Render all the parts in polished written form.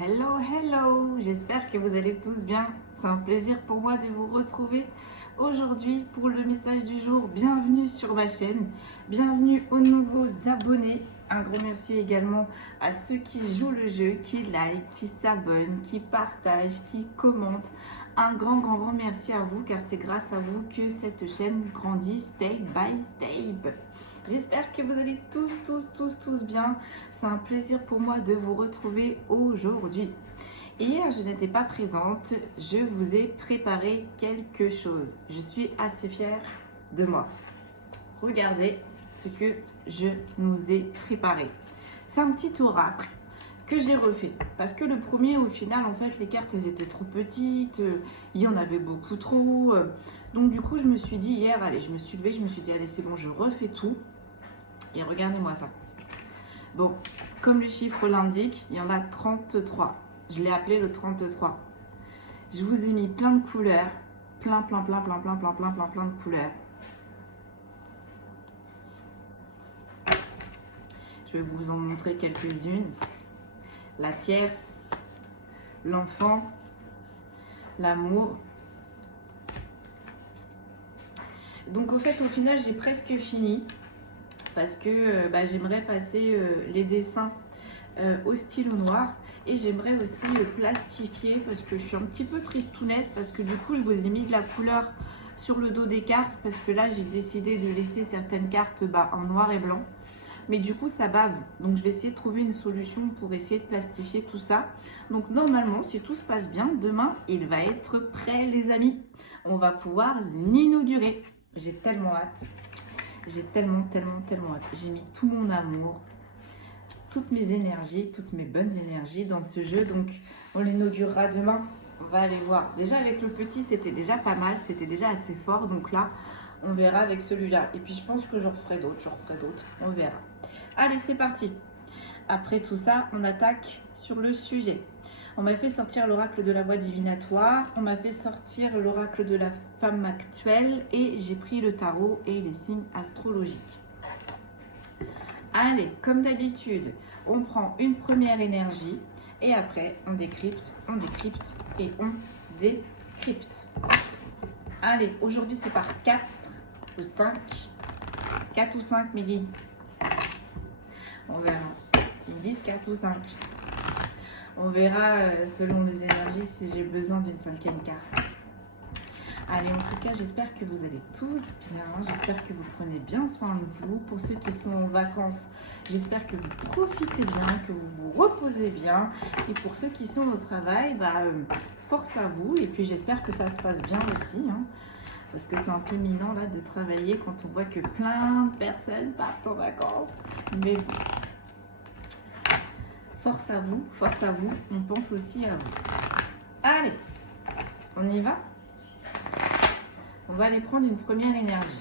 Hello, hello! J'espère que vous allez tous bien. C'est un plaisir pour moi de vous retrouver aujourd'hui pour le message du jour. Bienvenue sur ma chaîne, bienvenue aux nouveaux abonnés. Un gros merci également à ceux qui jouent le jeu, qui like, qui s'abonnent, qui partagent, qui commentent. Un grand merci à vous car c'est grâce à vous que cette chaîne grandit step by step. J'espère que vous allez tous bien. C'est un plaisir pour moi de vous retrouver aujourd'hui. Hier, je n'étais pas présente. Je vous ai préparé quelque chose. Je suis assez fière de moi. Regardez ce que je nous ai préparé. C'est un petit oracle que j'ai refait. Parce que le premier, au final, en fait, les cartes, elles étaient trop petites. Il y en avait beaucoup trop. Donc, du coup, je me suis dit hier, allez, je me suis levée, je me suis dit, allez, c'est bon, je refais tout. Et regardez-moi ça. Bon, comme le chiffre l'indique, il y en a 33. Je l'ai appelé le 33. Je vous ai mis plein de couleurs. Plein de couleurs. Je vais vous en montrer quelques-unes. La tierce, l'enfant, l'amour. Donc au fait, au final, j'ai presque fini. Parce que j'aimerais passer les dessins au stylo noir et j'aimerais aussi plastifier parce que je suis un petit peu tristounette parce que du coup je vous ai mis de la couleur sur le dos des cartes parce que là j'ai décidé de laisser certaines cartes en noir et blanc, mais du coup ça bave, donc je vais essayer de trouver une solution pour essayer de plastifier tout ça. Donc normalement, si tout se passe bien, demain il va être prêt les amis, on va pouvoir l'inaugurer. J'ai tellement hâte. J'ai tellement hâte. J'ai mis tout mon amour, toutes mes énergies, toutes mes bonnes énergies dans ce jeu. Donc, on l'inaugurera demain. On va aller voir. Déjà, avec le petit, c'était déjà pas mal. C'était déjà assez fort. Donc là, on verra avec celui-là. Et puis, je pense que j'en referai d'autres. On verra. Allez, c'est parti. Après tout ça, on attaque sur le sujet. On m'a fait sortir l'oracle de la voix divinatoire, on m'a fait sortir l'oracle de la femme actuelle et j'ai pris le tarot et les signes astrologiques. Allez, comme d'habitude, on prend une première énergie et après on décrypte et on décrypte. Allez, aujourd'hui c'est par 4 ou 5. 4 ou 5 mes guides. On verra. Ils me disent 4 ou 5. On verra selon les énergies si j'ai besoin d'une 5e carte. Allez, en tout cas, j'espère que vous allez tous bien. J'espère que vous prenez bien soin de vous. Pour ceux qui sont en vacances, j'espère que vous profitez bien, que vous vous reposez bien. Et pour ceux qui sont au travail, force à vous. Et puis, j'espère que ça se passe bien aussi. Parce que c'est un peu minant là de travailler quand on voit que plein de personnes partent en vacances. Mais bon. Force à vous, on pense aussi à vous. Allez, on y va? On va aller prendre une première énergie.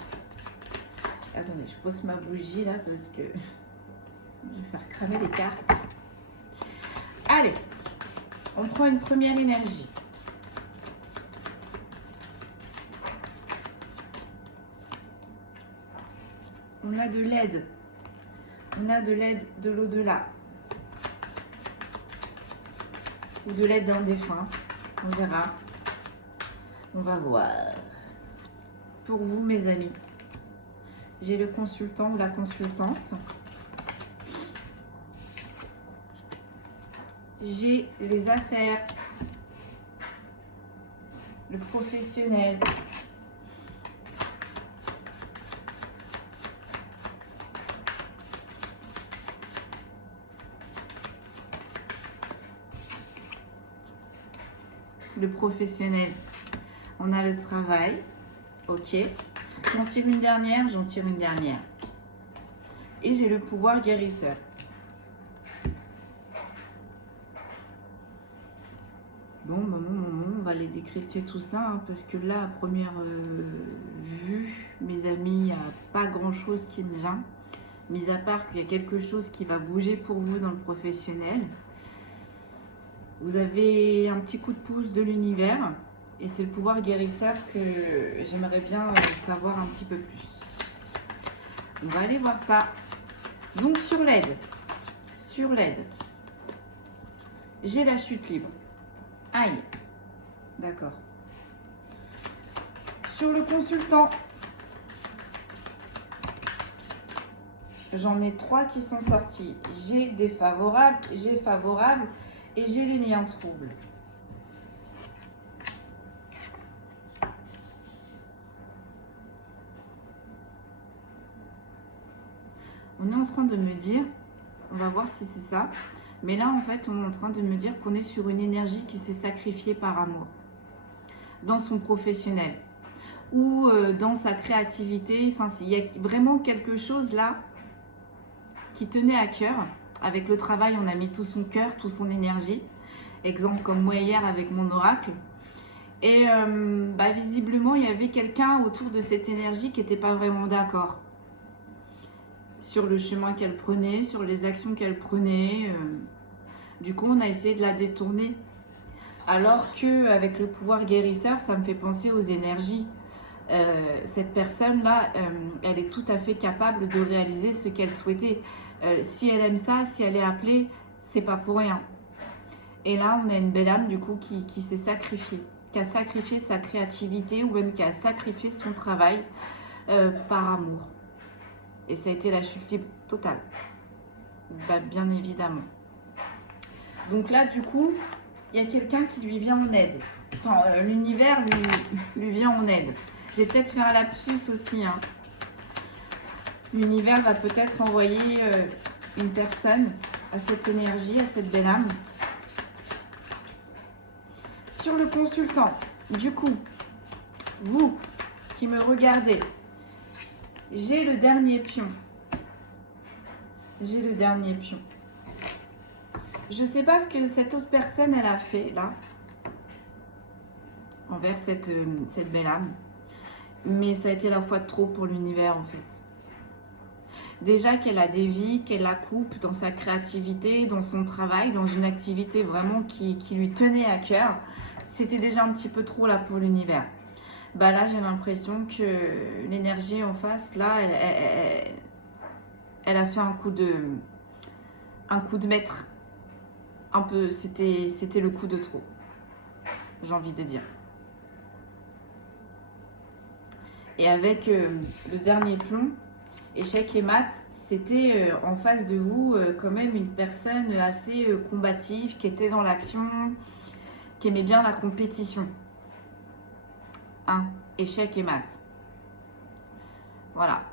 Attendez, je pose ma bougie là parce que je vais faire cramer les cartes. Allez, on prend une première énergie. On a de l'aide. On a de l'aide de l'au-delà. Ou de l'aide d'un défunt. On verra. On va voir. Pour vous, mes amis, j'ai le consultant ou la consultante. J'ai les affaires. Le professionnel. Le professionnel, on a le travail, ok, j'en tire une dernière, et j'ai le pouvoir guérisseur. Bon, on va aller décrypter tout ça, parce que là, à première vue, mes amis, il n'y a pas grand chose qui me vient, mis à part qu'il y a quelque chose qui va bouger pour vous dans le professionnel. Vous avez un petit coup de pouce de l'univers et c'est le pouvoir guérisseur que j'aimerais bien savoir un petit peu plus. On va aller voir ça. Donc sur l'aide, j'ai la chute libre. Aïe. D'accord. Sur le consultant, j'en ai 3 qui sont sortis. J'ai défavorable, j'ai favorable et j'ai les liens troubles. On est en train de me dire, on va voir si c'est ça, mais là en fait on est en train de me dire qu'on est sur une énergie qui s'est sacrifiée par amour dans son professionnel ou dans sa créativité. Enfin, il y a vraiment quelque chose là qui tenait à cœur. Avec le travail, on a mis tout son cœur, toute son énergie. Exemple comme moi hier avec mon oracle. Et visiblement, il y avait quelqu'un autour de cette énergie qui n'était pas vraiment d'accord sur le chemin qu'elle prenait, sur les actions qu'elle prenait. Du coup, on a essayé de la détourner. Alors qu'avec le pouvoir guérisseur, ça me fait penser aux énergies. Cette personne-là, elle est tout à fait capable de réaliser ce qu'elle souhaitait. Si elle aime ça, si elle est appelée, c'est pas pour rien. Et là, on a une belle âme du coup qui s'est sacrifiée, qui a sacrifié sa créativité ou même qui a sacrifié son travail par amour. Et ça a été la chute libre totale. Bien évidemment. Donc là, du coup, il y a quelqu'un qui lui vient en aide. Enfin, l'univers lui vient en aide. J'ai peut-être fait un lapsus aussi. Hein. L'univers va peut-être envoyer une personne à cette énergie, à cette belle âme. Sur le consultant, du coup, vous qui me regardez, j'ai le dernier pion. J'ai le dernier pion. Je ne sais pas ce que cette autre personne, elle a fait là, envers cette belle âme. Mais ça a été la fois de trop pour l'univers en fait. Déjà qu'elle a des vies, qu'elle la coupe dans sa créativité, dans son travail, dans une activité vraiment qui lui tenait à cœur, c'était déjà un petit peu trop là pour l'univers. Là j'ai l'impression que l'énergie en face, là, elle a fait un coup de maître. Un peu, c'était le coup de trop, j'ai envie de dire. Et avec le dernier plomb, échec et mat, c'était en face de vous quand même une personne assez combative, qui était dans l'action, qui aimait bien la compétition. Échec et mat. Voilà.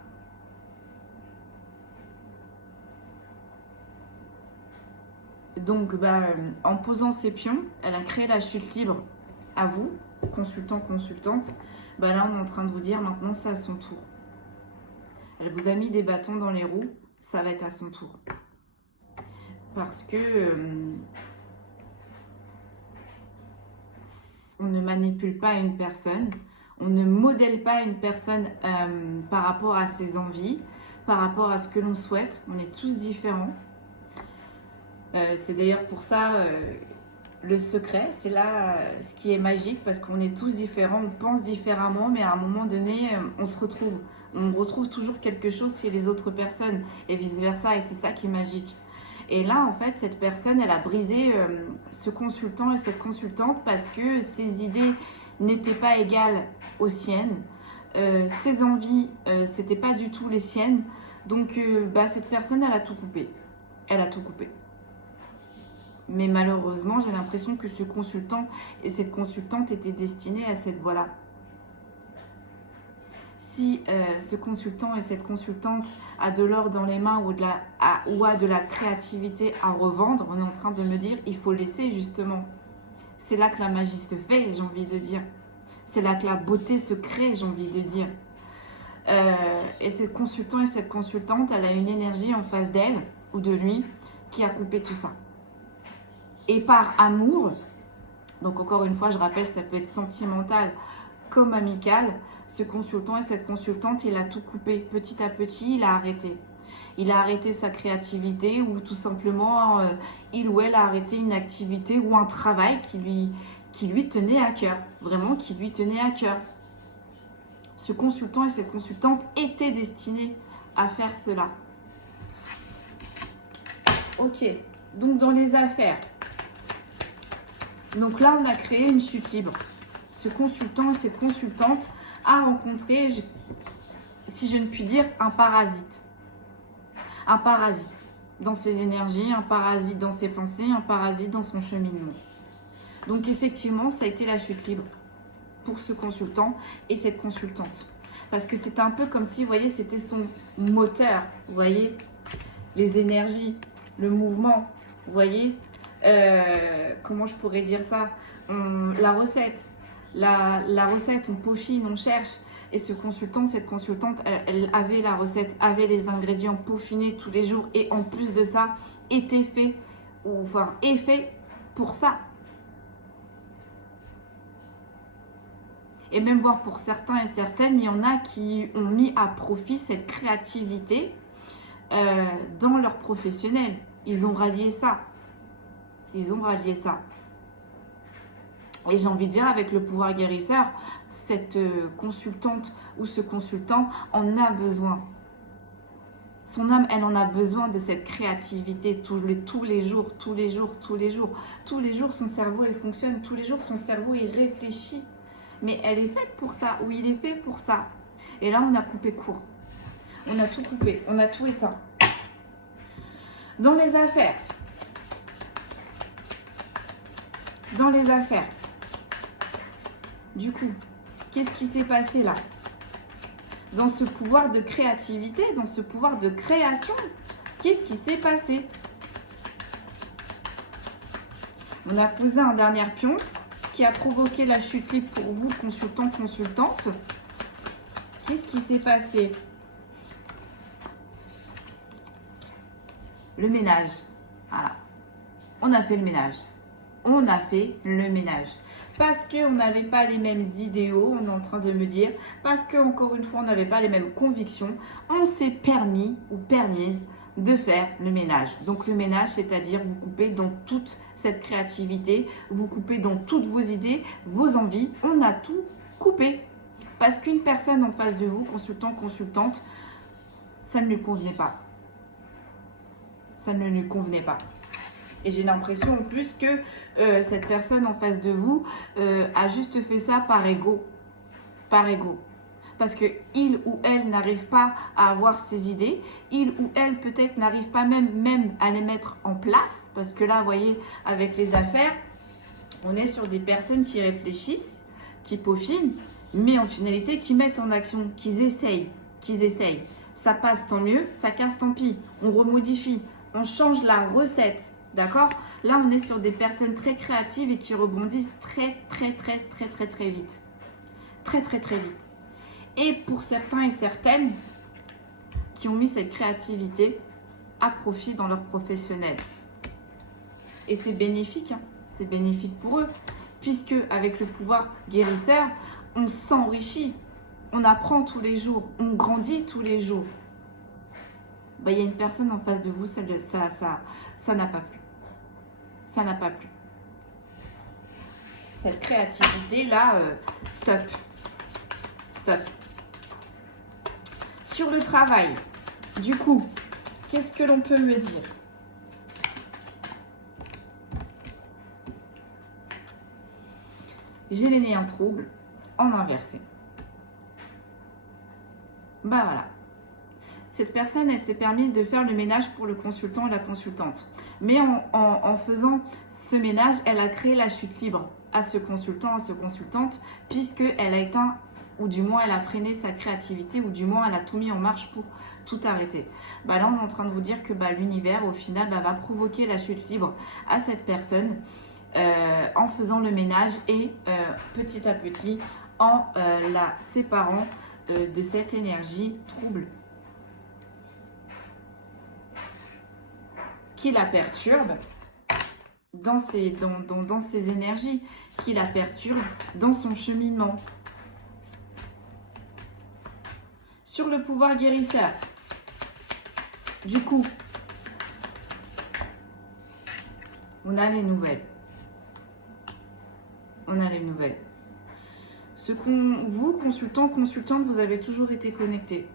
Donc, en posant ses pions, elle a créé la chute libre à vous, consultant, consultante. Là, on est en train de vous dire maintenant, c'est à son tour. Elle vous a mis des bâtons dans les roues, ça va être à son tour. Parce que on ne manipule pas une personne, on ne modèle pas une personne par rapport à ses envies, par rapport à ce que l'on souhaite. On est tous différents. C'est d'ailleurs pour ça le secret, c'est là ce qui est magique, parce qu'on est tous différents, on pense différemment, mais à un moment donné, on se retrouve. On retrouve toujours quelque chose chez les autres personnes et vice-versa, et c'est ça qui est magique. Et là, en fait, cette personne, elle a brisé ce consultant et cette consultante parce que ses idées n'étaient pas égales aux siennes. Ses envies, c'était pas du tout les siennes. Donc, cette personne, elle a tout coupé. Elle a tout coupé. Mais malheureusement, j'ai l'impression que ce consultant et cette consultante étaient destinés à cette voie-là. Si ce consultant et cette consultante a de l'or dans les mains ou a de la créativité à revendre, on est en train de me dire, il faut laisser justement. C'est là que la magie se fait, j'ai envie de dire. C'est là que la beauté se crée, j'ai envie de dire. Et ce consultant et cette consultante, elle a une énergie en face d'elle ou de lui qui a coupé tout ça. Et par amour, donc encore une fois, je rappelle, ça peut être sentimental comme amical, ce consultant et cette consultante, il a tout coupé. Petit à petit, il a arrêté. Il a arrêté sa créativité ou tout simplement, il ou elle a arrêté une activité ou un travail qui lui tenait à cœur. Vraiment, qui lui tenait à cœur. Ce consultant et cette consultante étaient destinés à faire cela. Ok, donc dans les affaires, Donc là, on a créé une chute libre. Ce consultant et cette consultante a rencontré, si je ne puis dire, un parasite. Un parasite dans ses énergies, un parasite dans ses pensées, un parasite dans son cheminement. Donc effectivement, ça a été la chute libre pour ce consultant et cette consultante. Parce que c'était un peu comme si, vous voyez, c'était son moteur. Vous voyez, les énergies, le mouvement, vous voyez, comment je pourrais dire ça, la recette. La recette, on peaufine, on cherche. Et ce consultant, cette consultante, elle avait la recette, avait les ingrédients peaufinés tous les jours. Et en plus de ça, était fait, est fait pour ça. Et même voir pour certains et certaines, il y en a qui ont mis à profit cette créativité dans leur professionnel. Ils ont rallié ça. Ils ont rallié ça. Et j'ai envie de dire, avec le pouvoir guérisseur, cette consultante ou ce consultant en a besoin. Son âme, elle en a besoin de cette créativité tous les jours, tous les jours, tous les jours. Tous les jours, son cerveau, il fonctionne. Tous les jours, son cerveau, il réfléchit. Mais elle est faite pour ça, ou il est fait pour ça. Et là, on a coupé court. On a tout coupé, on a tout éteint. Dans les affaires. Dans les affaires. Du coup, qu'est-ce qui s'est passé là? Dans ce pouvoir de créativité, dans ce pouvoir de création, qu'est-ce qui s'est passé? On a posé un dernier pion qui a provoqué la chute libre pour vous, consultant, consultante. Qu'est-ce qui s'est passé? Le ménage. Voilà. On a fait le ménage. On a fait le ménage. Parce qu'on n'avait pas les mêmes idéaux, on est en train de me dire. Parce qu'encore une fois, on n'avait pas les mêmes convictions. On s'est permis ou permise de faire le ménage. Donc le ménage, c'est-à-dire vous coupez dans toute cette créativité, vous coupez dans toutes vos idées, vos envies. On a tout coupé. Parce qu'une personne en face de vous, consultant, consultante, ça ne lui convenait pas. Ça ne lui convenait pas. Et j'ai l'impression en plus que cette personne en face de vous a juste fait ça par ego. Par ego. Parce qu'il ou elle n'arrive pas à avoir ses idées. Il ou elle peut-être n'arrive pas même à les mettre en place. Parce que là, vous voyez, avec les affaires, on est sur des personnes qui réfléchissent, qui peaufinent, mais en finalité, qui mettent en action, qui essayent. Ça passe, tant mieux. Ça casse, tant pis. On remodifie. On change la recette. D'accord? Là, on est sur des personnes très créatives et qui rebondissent très vite. Très vite. Et pour certains et certaines qui ont mis cette créativité à profit dans leur professionnel. Et c'est bénéfique, hein? C'est bénéfique pour eux. Puisque avec le pouvoir guérisseur, on s'enrichit. On apprend tous les jours. On grandit tous les jours. Il y a une personne en face de vous, ça n'a pas plu. Ça n'a pas plu. Cette créativité-là, stop. Stop. Sur le travail, du coup, qu'est-ce que l'on peut me dire? J'ai les nez en trouble, en inversé. Bah voilà. Cette personne, elle s'est permise de faire le ménage pour le consultant et la consultante. Mais en faisant ce ménage, elle a créé la chute libre à ce consultant, à ce consultante, puisqu'elle a éteint, ou du moins elle a freiné sa créativité, ou du moins elle a tout mis en marche pour tout arrêter. Bah là, on est en train de vous dire que l'univers, au final, va provoquer la chute libre à cette personne en faisant le ménage et petit à petit en la séparant de cette énergie trouble qui la perturbe dans ses énergies, qui la perturbe dans son cheminement. Sur le pouvoir guérisseur, du coup, on a les nouvelles. On a les nouvelles. Vous, consultant, consultante, vous avez toujours été connecté.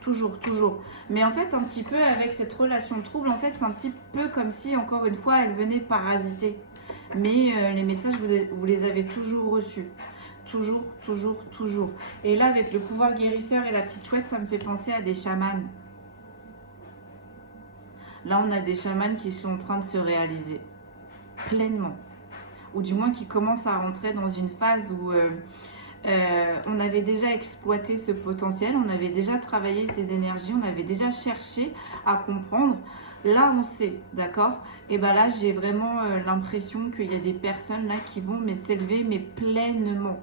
Toujours. Mais en fait, un petit peu avec cette relation trouble, en fait, c'est un petit peu comme si, encore une fois, elle venait parasiter. mais les messages, vous les avez toujours reçus. Toujours, toujours, toujours. Et là, avec le pouvoir guérisseur et la petite chouette, ça me fait penser à des chamans. Là, on a des chamans qui sont en train de se réaliser pleinement. Ou du moins qui commencent à rentrer dans une phase où on avait déjà exploité ce potentiel, on avait déjà travaillé ces énergies, on avait déjà cherché à comprendre. Là, on sait, d'accord? Et bien là, j'ai vraiment l'impression qu'il y a des personnes là qui vont s'élever, mais pleinement,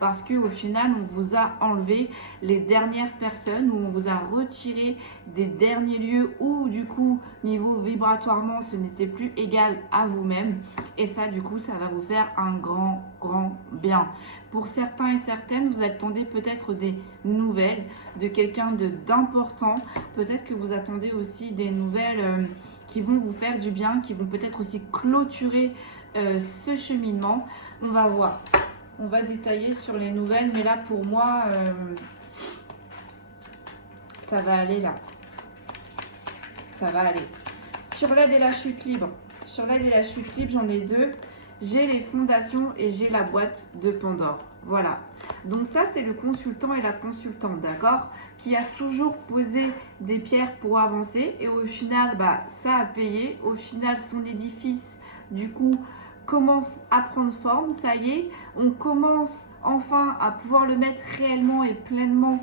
parce qu'au final, on vous a enlevé les dernières personnes, ou on vous a retiré des derniers lieux où, du coup, niveau vibratoirement, ce n'était plus égal à vous-même. Et ça, du coup, ça va vous faire un grand bien. Pour certains et certaines, vous attendez peut-être des nouvelles de quelqu'un d'important. Peut-être que vous attendez aussi des nouvelles qui vont vous faire du bien, qui vont peut-être aussi clôturer ce cheminement. On va voir. On va détailler sur les nouvelles, mais là, pour moi, ça va aller là. Ça va aller. Sur l'aide et la chute libre. Sur l'aide et la chute libre, j'en ai deux. J'ai les fondations et j'ai la boîte de Pandore. Voilà. Donc ça, c'est le consultant et la consultante, d'accord, qui a toujours posé des pierres pour avancer. Et au final, bah, ça a payé. Au final, son édifice, du coup, commence à prendre forme. Ça y est, on commence enfin à pouvoir le mettre réellement et pleinement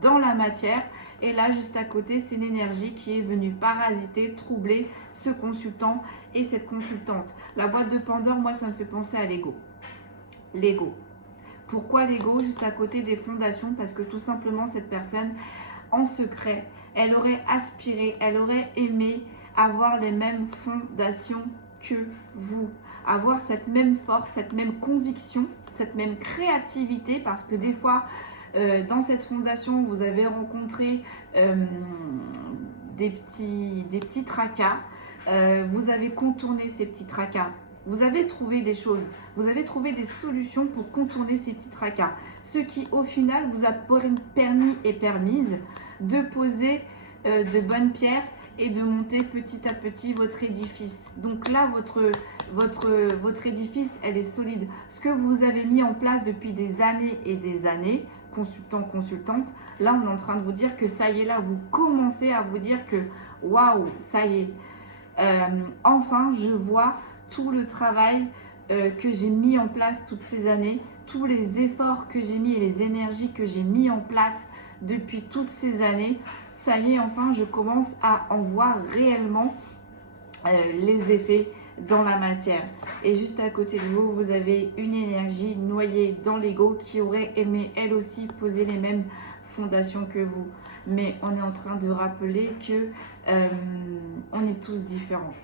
dans la matière. Et là, juste à côté, c'est l'énergie qui est venue parasiter, troubler ce consultant et cette consultante. La boîte de Pandore, moi, ça me fait penser à l'ego. L'ego. Pourquoi l'ego? Juste à côté des fondations, parce que tout simplement, cette personne, en secret, elle aurait aspiré, elle aurait aimé avoir les mêmes fondations que vous. Avoir cette même force, cette même conviction, cette même créativité, parce que des fois, dans cette fondation, vous avez rencontré des petits tracas. Vous avez contourné ces petits tracas. Vous avez trouvé des choses. Vous avez trouvé des solutions pour contourner ces petits tracas. Ce qui, au final, vous a permis et permise de poser de bonnes pierres et de monter petit à petit votre édifice. Donc là, votre édifice, elle est solide. Ce que vous avez mis en place depuis des années et des années, consultant, consultante, là on est en train de vous dire que ça y est, là vous commencez à vous dire que waouh, ça y est, enfin je vois tout le travail que j'ai mis en place toutes ces années, tous les efforts que j'ai mis et les énergies que j'ai mis en place depuis toutes ces années, ça y est, enfin je commence à en voir réellement les effets dans la matière. Et juste à côté de vous, vous avez une énergie noyée dans l'ego qui aurait aimé elle aussi poser les mêmes fondations que vous. Mais on est en train de rappeler que on est tous différents.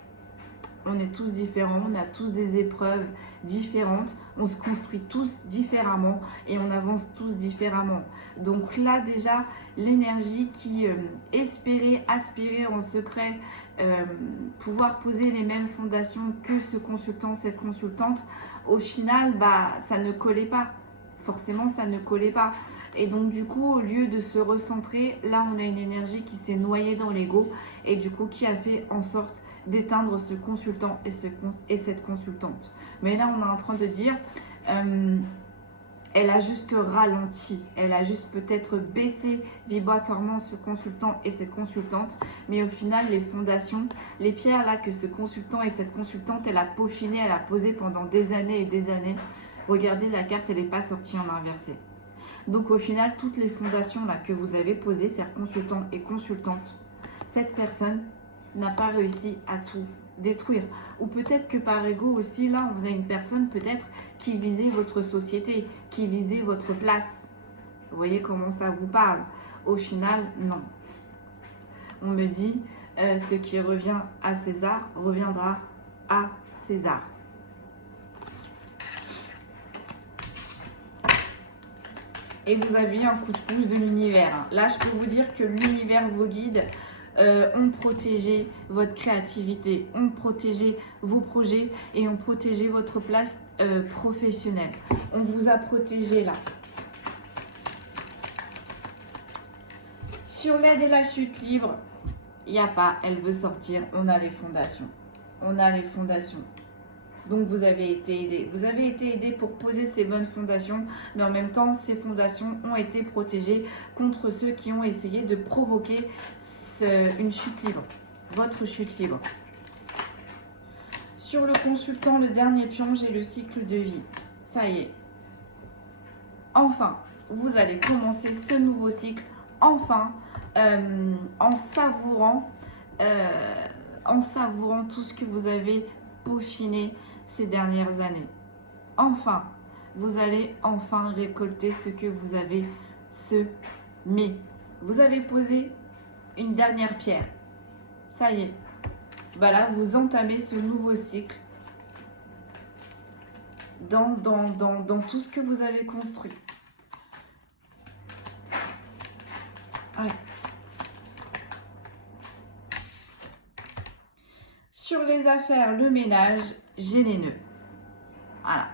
On est tous différents, on a tous des épreuves différentes, on se construit tous différemment et on avance tous différemment. Donc là déjà, l'énergie qui espérait, aspirait en secret pouvoir poser les mêmes fondations que ce consultant, cette consultante, au final, bah, ça ne collait pas. Forcément, ça ne collait pas. Et donc, du coup, au lieu de se recentrer, là, on a une énergie qui s'est noyée dans l'ego et du coup, qui a fait en sorte d'éteindre ce consultant et cette consultante. Mais là, on est en train de dire, elle a juste ralenti, elle a juste peut-être baissé vibratoirement ce consultant et cette consultante, mais au final, les fondations, les pierres là que ce consultant et cette consultante, elle a peaufiné, elle a posé pendant des années et des années. Regardez, la carte, elle n'est pas sortie en inversé. Donc au final, toutes les fondations là que vous avez posées, c'est consultant et consultante, cette personne n'a pas réussi à tout détruire. Ou peut-être que par ego aussi, là, on a une personne peut-être qui visait votre société, qui visait votre place. Vous voyez comment ça vous parle? Au final, non. On me dit, ce qui revient à César reviendra à César. Et vous avez un coup de pouce de l'univers. Là, je peux vous dire que l'univers, vos guides, ont protégé votre créativité, ont protégé vos projets et ont protégé votre place professionnelle. On vous a protégé là. Sur l'aide et la chute libre, il n'y a pas, elle veut sortir, on a les fondations. On a les fondations. Donc vous avez été aidé. Vous avez été aidé pour poser ces bonnes fondations, mais en même temps, ces fondations ont été protégées contre ceux qui ont essayé de provoquer une chute libre, votre chute libre. Sur le consultant, le dernier pion, j'ai le cycle de vie. Ça y est. Enfin, vous allez commencer ce nouveau cycle, enfin, en savourant tout ce que vous avez peaufiné ces dernières années. Enfin, vous allez enfin récolter ce que vous avez semé. Vous avez posé une dernière pierre. Ça y est. Voilà, vous entamez ce nouveau cycle dans tout ce que vous avez construit. Ouais. Sur les affaires, le ménage, j'ai les nœuds. Voilà.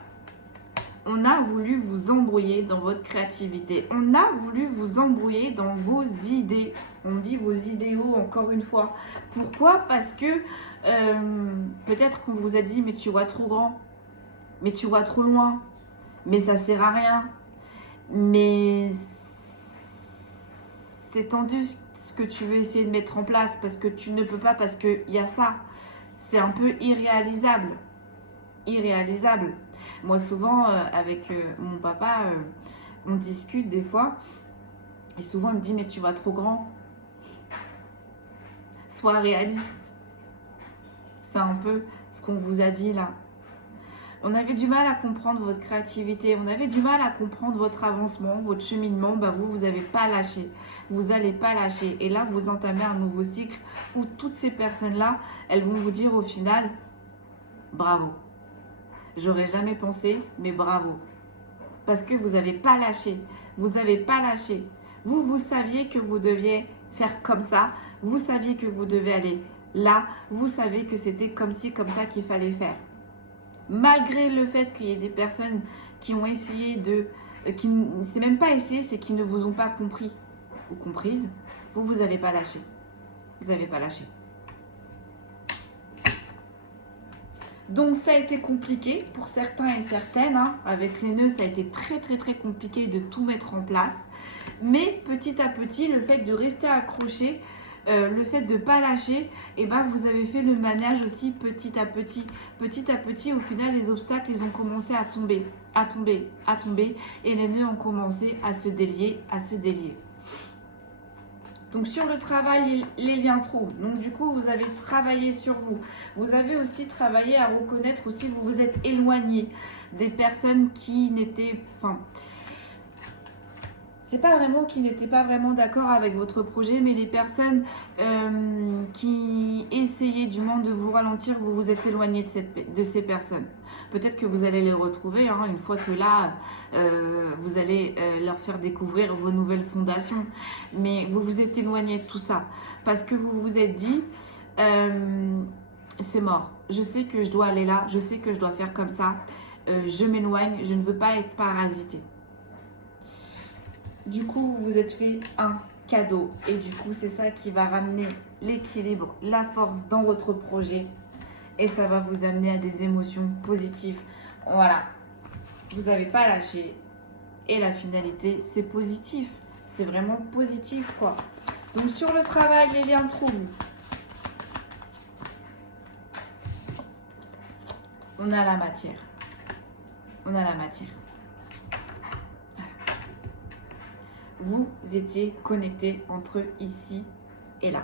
On a voulu vous embrouiller dans votre créativité. On a voulu vous embrouiller dans vos idées. On dit vos idéaux encore une fois. Pourquoi? Parce que peut-être qu'on vous a dit mais tu vois trop grand, mais tu vois trop loin, mais ça sert à rien, mais c'est tendu ce que tu veux essayer de mettre en place parce que tu ne peux pas, parce qu'il y a ça. C'est un peu irréalisable. Irréalisable. Moi, souvent, avec mon papa, on discute des fois. Et souvent, il me dit, mais tu vas trop grand. Sois réaliste. C'est un peu ce qu'on vous a dit là. On avait du mal à comprendre votre créativité. On avait du mal à comprendre votre avancement, votre cheminement. Bah, vous n'avez pas lâché. Vous n'allez pas lâcher. Et là, vous entamez un nouveau cycle où toutes ces personnes-là, elles vont vous dire au final, bravo. J'aurais jamais pensé, mais bravo. Parce que vous n'avez pas lâché. Vous n'avez pas lâché. Vous saviez que vous deviez faire comme ça. Vous saviez que vous devez aller là. Vous savez que c'était comme ci, comme ça qu'il fallait faire. Malgré le fait qu'il y ait des personnes qui ont essayé de... c'est même pas essayé, c'est qu'ils ne vous ont pas compris ou comprise. Vous n'avez pas lâché. Vous n'avez pas lâché. Donc, ça a été compliqué pour certains et certaines. Hein. Avec les nœuds, ça a été très, très, très compliqué de tout mettre en place. Mais petit à petit, le fait de rester accroché, le fait de ne pas lâcher, et ben, vous avez fait le manège aussi petit à petit. Petit à petit, au final, les obstacles, ils ont commencé à tomber, à tomber, à tomber. Et les nœuds ont commencé à se délier, à se délier. Donc, sur le travail, les liens trous. Donc, du coup, vous avez travaillé sur vous. Vous avez aussi travaillé à reconnaître aussi, vous vous êtes éloigné des personnes qui n'étaient... Enfin, c'est pas vraiment qui n'étaient pas vraiment d'accord avec votre projet, mais les personnes qui essayaient du moins de vous ralentir, vous vous êtes éloigné de ces personnes. Peut-être que vous allez les retrouver hein, une fois que là, vous allez leur faire découvrir vos nouvelles fondations. Mais vous vous êtes éloigné de tout ça parce que vous vous êtes dit, c'est mort. Je sais que je dois aller là, je sais que je dois faire comme ça. Je m'éloigne, je ne veux pas être parasité. Du coup, vous vous êtes fait un cadeau. Et du coup, c'est ça qui va ramener l'équilibre, la force dans votre projet. Et ça va vous amener à des émotions positives. Voilà. Vous n'avez pas lâché. Et la finalité, c'est positif. C'est vraiment positif, quoi. Donc, sur le travail, les liens troubles. On a la matière. On a la matière. Vous étiez connectés entre ici et là.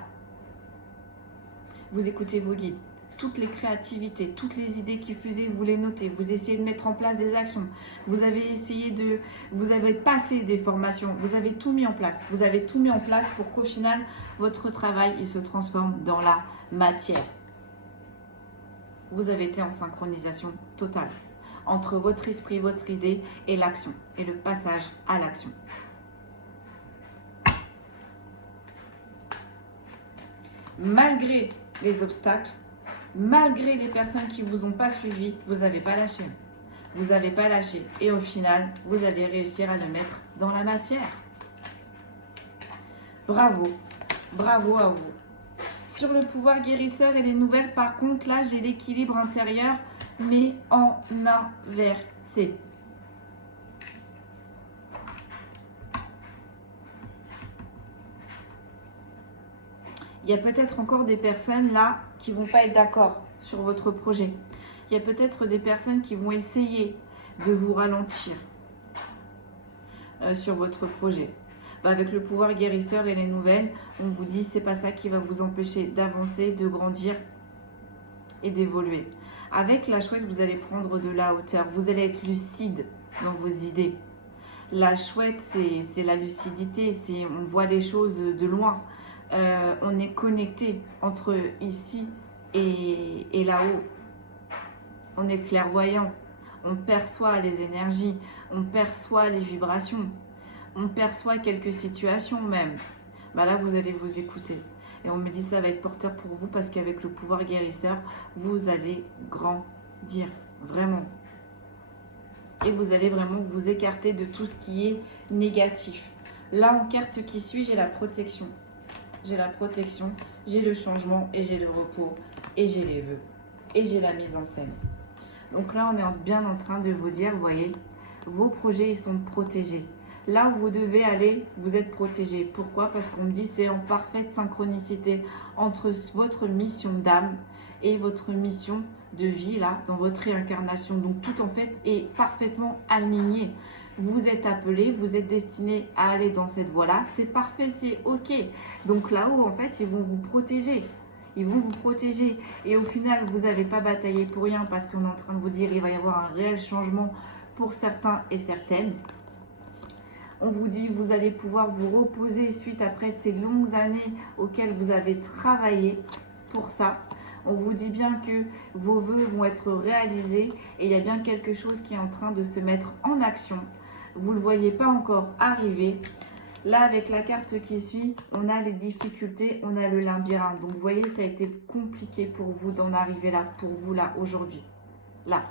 Vous écoutez vos guides. Toutes les créativités, toutes les idées qui fusaient, vous les notez. Vous essayez de mettre en place des actions. Vous avez essayé de... Vous avez passé des formations. Vous avez tout mis en place. Vous avez tout mis en place pour qu'au final, votre travail, il se transforme dans la matière. Vous avez été en synchronisation totale entre votre esprit, votre idée et l'action. Et le passage à l'action. Malgré les obstacles, malgré les personnes qui ne vous ont pas suivi, vous n'avez pas lâché. Vous n'avez pas lâché. Et au final, vous allez réussir à le mettre dans la matière. Bravo. Bravo à vous. Sur le pouvoir guérisseur et les nouvelles, par contre, là, j'ai l'équilibre intérieur, mais en inversé. Il y a peut-être encore des personnes là qui ne vont pas être d'accord sur votre projet. Il y a peut-être des personnes qui vont essayer de vous ralentir sur votre projet. Avec le pouvoir guérisseur et les nouvelles, on vous dit c'est pas ça qui va vous empêcher d'avancer, de grandir et d'évoluer. Avec la chouette, vous allez prendre de la hauteur. Vous allez être lucide dans vos idées. La chouette, c'est la lucidité. On voit les choses de loin. On est connecté entre ici et là-haut. On est clairvoyant. On perçoit les énergies. On perçoit les vibrations. On perçoit quelques situations même. Là, vous allez vous écouter. Et on me dit ça va être porteur pour vous parce qu'avec le pouvoir guérisseur, vous allez grandir. Vraiment. Et vous allez vraiment vous écarter de tout ce qui est négatif. Là, en carte qui suit, j'ai la protection. J'ai la protection, j'ai le changement et j'ai le repos et j'ai les vœux et j'ai la mise en scène. Donc là, on est bien en train de vous dire, vous voyez, vos projets, ils sont protégés. Là où vous devez aller, vous êtes protégé. Pourquoi? Parce qu'on me dit c'est en parfaite synchronicité entre votre mission d'âme et votre mission de vie, là, dans votre réincarnation. Donc tout en fait est parfaitement aligné. Vous êtes appelé, vous êtes destiné à aller dans cette voie-là. C'est parfait, c'est OK. Donc là-haut, en fait, ils vont vous protéger. Ils vont vous protéger. Et au final, vous n'avez pas bataillé pour rien parce qu'on est en train de vous dire qu'il va y avoir un réel changement pour certains et certaines. On vous dit vous allez pouvoir vous reposer suite après ces longues années auxquelles vous avez travaillé pour ça. On vous dit bien que vos vœux vont être réalisés et il y a bien quelque chose qui est en train de se mettre en action. Vous ne le voyez pas encore arriver. Là, avec la carte qui suit, on a les difficultés, on a le labyrinthe. Donc, vous voyez, ça a été compliqué pour vous d'en arriver là, pour vous là, aujourd'hui. Là.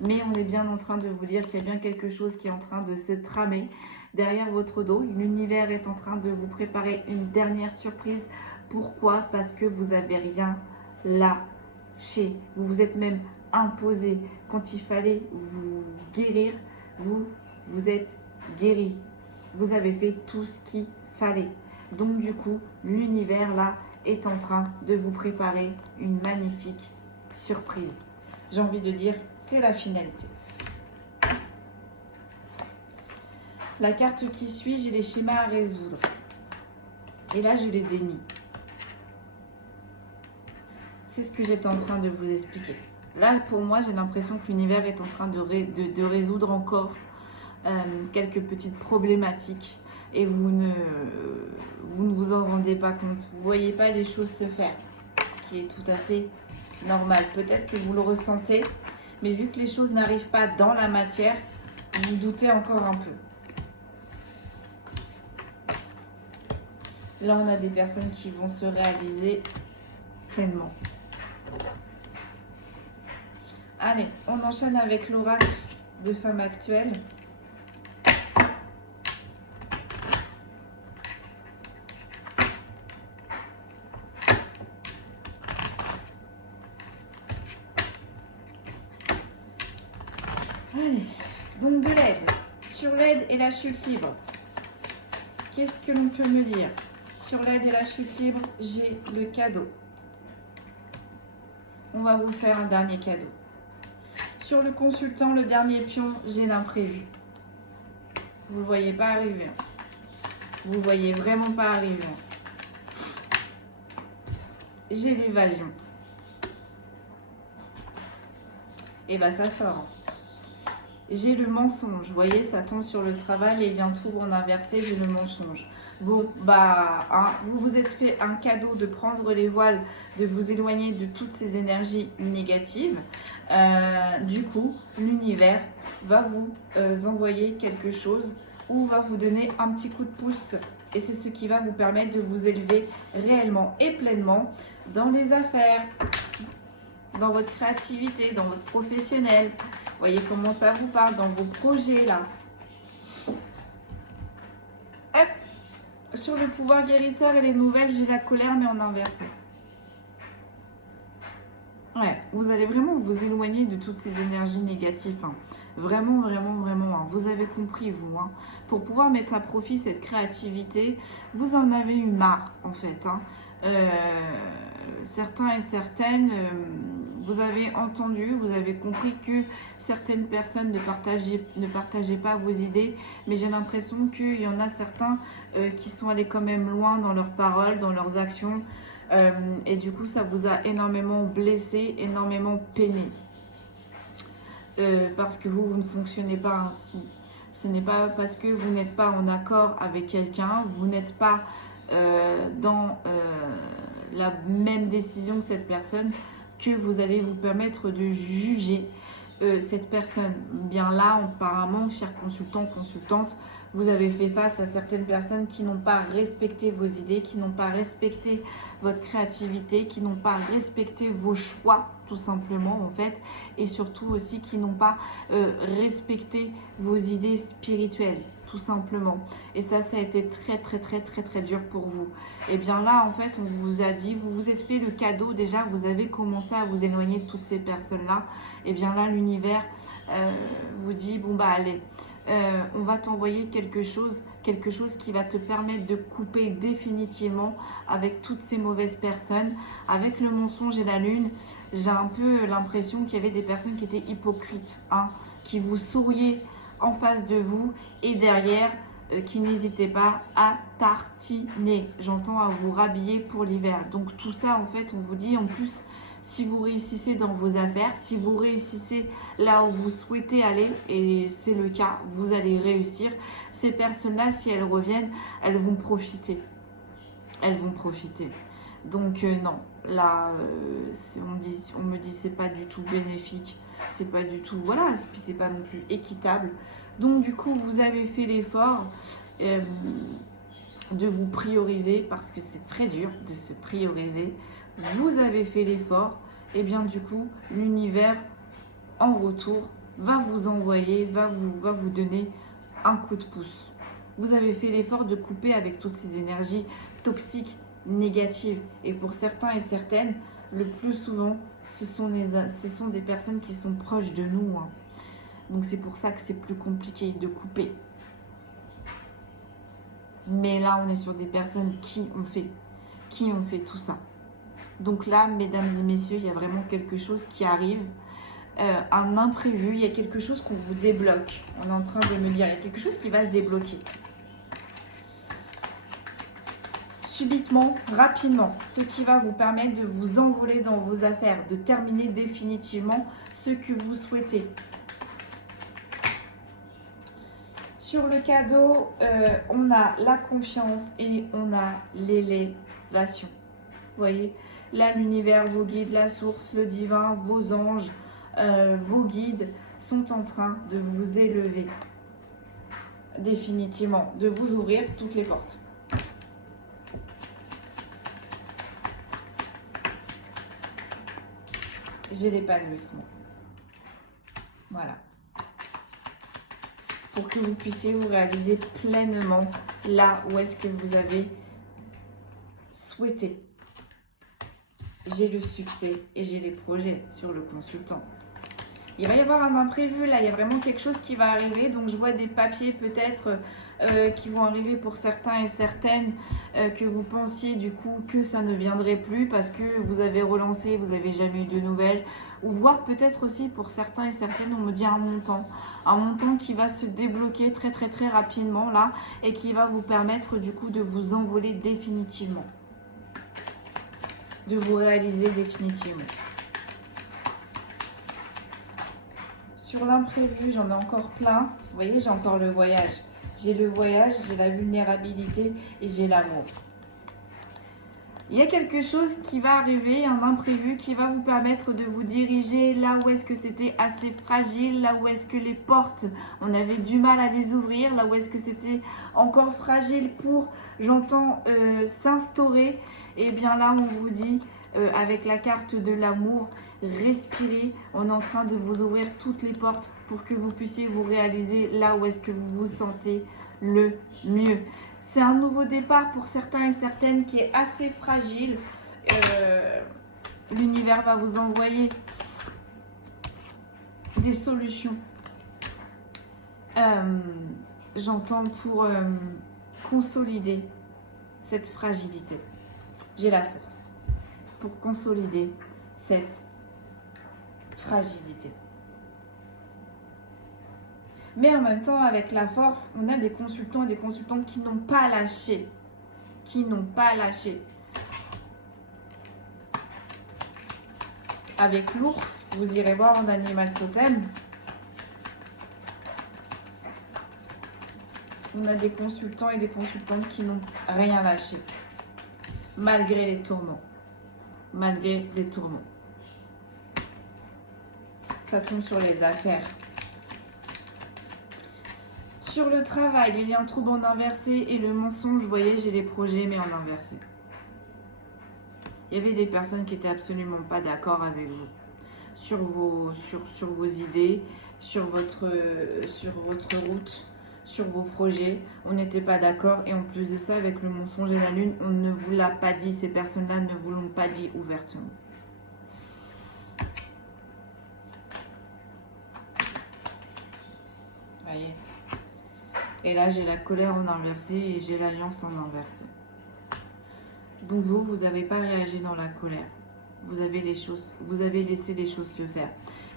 Mais on est bien en train de vous dire qu'il y a bien quelque chose qui est en train de se tramer derrière votre dos. L'univers est en train de vous préparer une dernière surprise. Pourquoi? Parce que vous n'avez rien lâché. Vous vous êtes même imposé. Quand il fallait vous guérir, vous êtes guéri. Vous avez fait tout ce qu'il fallait. Donc du coup, l'univers là est en train de vous préparer une magnifique surprise. J'ai envie de dire, c'est la finalité. La carte qui suit, j'ai les schémas à résoudre. Et là, j'ai les dénis. C'est ce que j'étais en train de vous expliquer. Là, pour moi, j'ai l'impression que l'univers est en train de résoudre encore quelques petites problématiques. Et vous ne vous en rendez pas compte. Vous ne voyez pas les choses se faire. Ce qui est tout à fait normal. Peut-être que vous le ressentez. Mais vu que les choses n'arrivent pas dans la matière, vous doutez encore un peu. Là, on a des personnes qui vont se réaliser pleinement. Allez, on enchaîne avec l'oracle de femme actuelle. Allez, donc de l'aide. Sur l'aide et la chute libre. Qu'est-ce que l'on peut me dire? Sur l'aide et la chute libre, j'ai le cadeau. On va vous faire un dernier cadeau. Sur le consultant, le dernier pion, j'ai l'imprévu. Vous ne le voyez pas arriver. Vous ne le voyez vraiment pas arriver. J'ai l'évasion. Et bien ça sort. J'ai le mensonge. Vous voyez, ça tombe sur le travail et il y a un tour en inversé, j'ai le mensonge. Bon, vous vous êtes fait un cadeau de prendre les voiles, de vous éloigner de toutes ces énergies négatives. Du coup, l'univers va vous envoyer quelque chose ou va vous donner un petit coup de pouce. Et c'est ce qui va vous permettre de vous élever réellement et pleinement dans les affaires, dans votre créativité, dans votre professionnel. Voyez comment ça vous parle dans vos projets là. Hop. Sur le pouvoir guérisseur et les nouvelles, j'ai la colère mais en inversé. Ouais, vous allez vraiment vous éloigner de toutes ces énergies négatives, hein. Vraiment, vraiment, vraiment, hein. Vous avez compris, vous, hein. Pour pouvoir mettre à profit cette créativité, vous en avez eu marre, en fait, hein. Euh, Certains et certaines, vous avez entendu, vous avez compris que certaines personnes ne partageaient pas vos idées, mais j'ai l'impression qu'il y en a certains qui sont allés quand même loin dans leurs paroles, dans leurs actions. Et du coup, ça vous a énormément blessé, énormément peiné. Parce que vous ne fonctionnez pas ainsi. Ce n'est pas parce que vous n'êtes pas en accord avec quelqu'un, vous n'êtes pas dans la même décision que cette personne, que vous allez vous permettre de juger cette personne. Bien là, apparemment, chers consultants, consultantes, vous avez fait face à certaines personnes qui n'ont pas respecté vos idées, qui n'ont pas respecté votre créativité, qui n'ont pas respecté vos choix, tout simplement, en fait, et surtout aussi qui n'ont pas respecté vos idées spirituelles, tout simplement. Et ça a été très, très, très, très, très dur pour vous. Et bien là, en fait, on vous a dit, vous vous êtes fait le cadeau, déjà, vous avez commencé à vous éloigner de toutes ces personnes-là. Et bien là, l'univers vous dit, bon bah allez, on va t'envoyer quelque chose qui va te permettre de couper définitivement avec toutes ces mauvaises personnes. Avec le mensonge et la lune, j'ai un peu l'impression qu'il y avait des personnes qui étaient hypocrites, hein, qui vous souriaient en face de vous et derrière, qui n'hésitaient pas à tartiner. J'entends à vous rhabiller pour l'hiver. Donc tout ça, en fait, on vous dit en plus, si vous réussissez dans vos affaires, si vous réussissez là où vous souhaitez aller, et c'est le cas, vous allez réussir. Ces personnes-là, si elles reviennent, elles vont profiter. Elles vont profiter. Donc non, là, on me dit c'est pas du tout bénéfique, c'est pas du tout, voilà, puis c'est pas non plus équitable. Donc du coup, vous avez fait l'effort de vous prioriser, parce que c'est très dur de se prioriser. Vous avez fait l'effort, et bien du coup, l'univers en retour va vous envoyer, va vous donner un coup de pouce. Vous avez fait l'effort de couper avec toutes ces énergies toxiques, négatives. Et pour certains et certaines, le plus souvent, ce sont des personnes qui sont proches de nous, hein. Donc c'est pour ça que c'est plus compliqué de couper. Mais là, on est sur des personnes qui ont fait tout ça. Donc là, mesdames et messieurs, il y a vraiment quelque chose qui arrive, un imprévu, il y a quelque chose qu'on vous débloque. On est en train de me dire, il y a quelque chose qui va se débloquer. Subitement, rapidement, ce qui va vous permettre de vous envoler dans vos affaires, de terminer définitivement ce que vous souhaitez. Sur le cadeau, on a la confiance et on a l'élévation. Vous voyez, là, l'univers, vos guides, la source, le divin, vos anges, vos guides sont en train de vous élever. Définitivement, de vous ouvrir toutes les portes. J'ai l'épanouissement. Voilà. Pour que vous puissiez vous réaliser pleinement là où est-ce que vous avez souhaité. J'ai le succès et j'ai les projets sur le consultant. Il va y avoir un imprévu là, il y a vraiment quelque chose qui va arriver. Donc je vois des papiers peut-être qui vont arriver pour certains et certaines, que vous pensiez du coup que ça ne viendrait plus parce que vous avez relancé, vous n'avez jamais eu de nouvelles. Ou voire peut-être aussi pour certains et certaines, on me dit un montant qui va se débloquer très très très rapidement là et qui va vous permettre du coup de vous envoler définitivement. De vous réaliser définitivement. Sur l'imprévu, j'en ai encore plein. Vous voyez, j'ai encore le voyage. J'ai le voyage, j'ai la vulnérabilité et j'ai l'amour. Il y a quelque chose qui va arriver, un imprévu qui va vous permettre de vous diriger là où est-ce que c'était assez fragile, là où est-ce que les portes, on avait du mal à les ouvrir, là où est-ce que c'était encore fragile pour, j'entends, s'instaurer. Et bien là, on vous dit, avec la carte de l'amour, respirez, on est en train de vous ouvrir toutes les portes pour que vous puissiez vous réaliser là où est-ce que vous vous sentez le mieux. C'est un nouveau départ pour certains et certaines qui est assez fragile l'univers va vous envoyer des solutions. J'entends pour consolider cette fragilité. J'ai la force pour consolider cette fragilité. Mais en même temps, avec la force, on a des consultants et des consultantes qui n'ont pas lâché. Qui n'ont pas lâché. Avec l'ours, vous irez voir en animal totem. On a des consultants et des consultantes qui n'ont rien lâché. Malgré les tourments. Malgré les tourments. Ça tombe sur les affaires. Sur le travail, les liens troubles en inversé et le mensonge, vous voyez, j'ai les projets mais en inversé. Il y avait des personnes qui n'étaient absolument pas d'accord avec vous sur vos idées, sur votre route, sur vos projets. On n'était pas d'accord et en plus de ça, avec le mensonge et la lune, on ne vous l'a pas dit. Ces personnes-là ne vous l'ont pas dit ouvertement. Voyez. Et là, j'ai la colère en inversé et j'ai l'alliance en inversé. Donc vous n'avez pas réagi dans la colère. Vous avez laissé les choses se faire.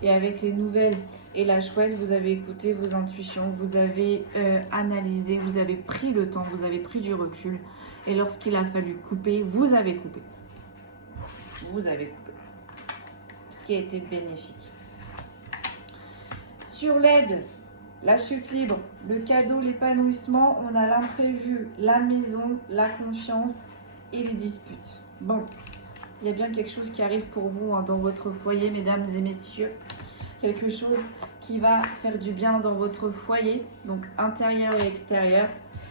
Et avec les nouvelles et la chouette, vous avez écouté vos intuitions, vous avez analysé, vous avez pris le temps, vous avez pris du recul. Et lorsqu'il a fallu couper, vous avez coupé. Vous avez coupé. Ce qui a été bénéfique. Sur l'aide, la chute libre, le cadeau, l'épanouissement, on a l'imprévu, la maison, la confiance et les disputes. Bon, il y a bien quelque chose qui arrive pour vous dans votre foyer, mesdames et messieurs. Quelque chose qui va faire du bien dans votre foyer, donc intérieur et extérieur.